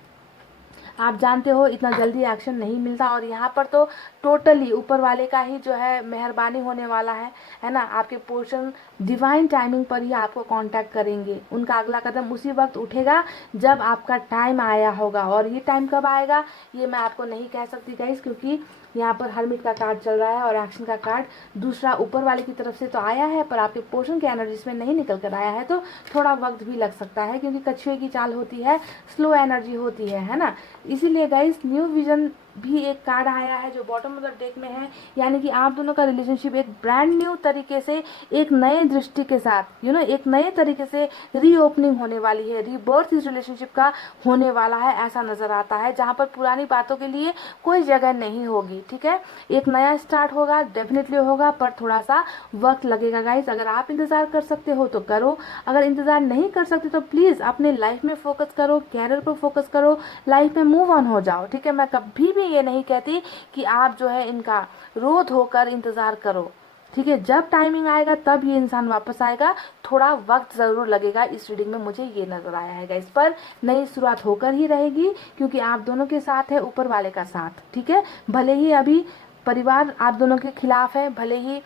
आप जानते हो इतना जल्दी एक्शन नहीं मिलता, और यहाँ पर तो टोटली ऊपर वाले का ही जो है मेहरबानी होने वाला है ना। आपके पोर्शन डिवाइन टाइमिंग पर ही आपको कांटेक्ट करेंगे, उनका अगला कदम उसी वक्त उठेगा जब आपका टाइम आया होगा। और ये टाइम कब आएगा ये मैं आपको नहीं कह सकती गाइस, क्योंकि यहाँ पर हर्मिट का कार्ड चल रहा है और एक्शन का कार्ड दूसरा ऊपर वाले की तरफ से तो आया है, पर आपके पोर्शन के एनर्जीज में नहीं निकल कर आया है, तो थोड़ा वक्त भी लग सकता है, क्योंकि कछुए की चाल होती है, स्लो एनर्जी होती है ना। इसीलिए गाइस न्यू विजन भी एक कार्ड आया है जो बॉटम ऑफ द डेक में है, यानी कि आप दोनों का रिलेशनशिप एक ब्रांड न्यू तरीके से, एक नए दृष्टि के साथ एक नए तरीके से रीओपनिंग होने वाली है, रीबर्थ इस रिलेशनशिप का होने वाला है, ऐसा नजर आता है, जहां पर पुरानी बातों के लिए कोई जगह नहीं होगी। ठीक है, एक नया स्टार्ट होगा, डेफिनेटली होगा, पर थोड़ा सा वक्त लगेगा गाइस। अगर आप इंतजार कर सकते हो तो करो, अगर इंतजार नहीं कर सकते तो प्लीज अपने लाइफ में फोकस करो, कैरियर पर फोकस करो, लाइफ में मूव ऑन हो जाओ। ठीक है, मैं कभी भी ये नहीं कहती कि आप जो है इनका रोध होकर इंतजार करो। ठीक है, जब टाइमिंग आएगा तब ये इंसान वापस आएगा, थोड़ा वक्त जरूर लगेगा। इस रीडिंग में मुझे ये नजर आया है इस पर नई शुरुआत होकर ही रहेगी, क्योंकि आप दोनों के साथ है ऊपर वाले का साथ। ठीक है, भले ही अभी परिवार आप दोनों के खिलाफ है, भले ही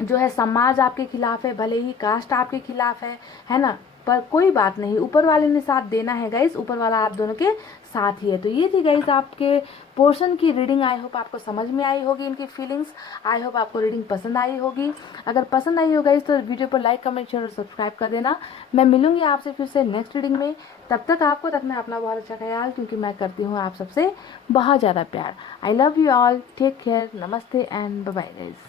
जो है समाज आपके खिलाफ है, भले ही कास्ट आपके खिलाफ है ना, पर कोई बात नहीं, ऊपर वाले ने साथ देना है गाइस, ऊपर वाला आप दोनों के साथ ही है। तो ये थी गाइस आपके पोर्शन की रीडिंग, आई होप आपको समझ में आई होगी इनकी फीलिंग्स, आई होप आपको रीडिंग पसंद आई होगी। अगर पसंद आई हो गाइस तो वीडियो पर लाइक कमेंट शेयर और सब्सक्राइब कर देना। मैं मिलूंगी आपसे फिर से नेक्स्ट रीडिंग में, तब तक आपको रखना अपना बहुत अच्छा ख्याल, क्योंकि मैं करती हूँ आप सबसे बहुत ज़्यादा प्यार। I love you all, take care, नमस्ते एंड बाय बाय गाइस।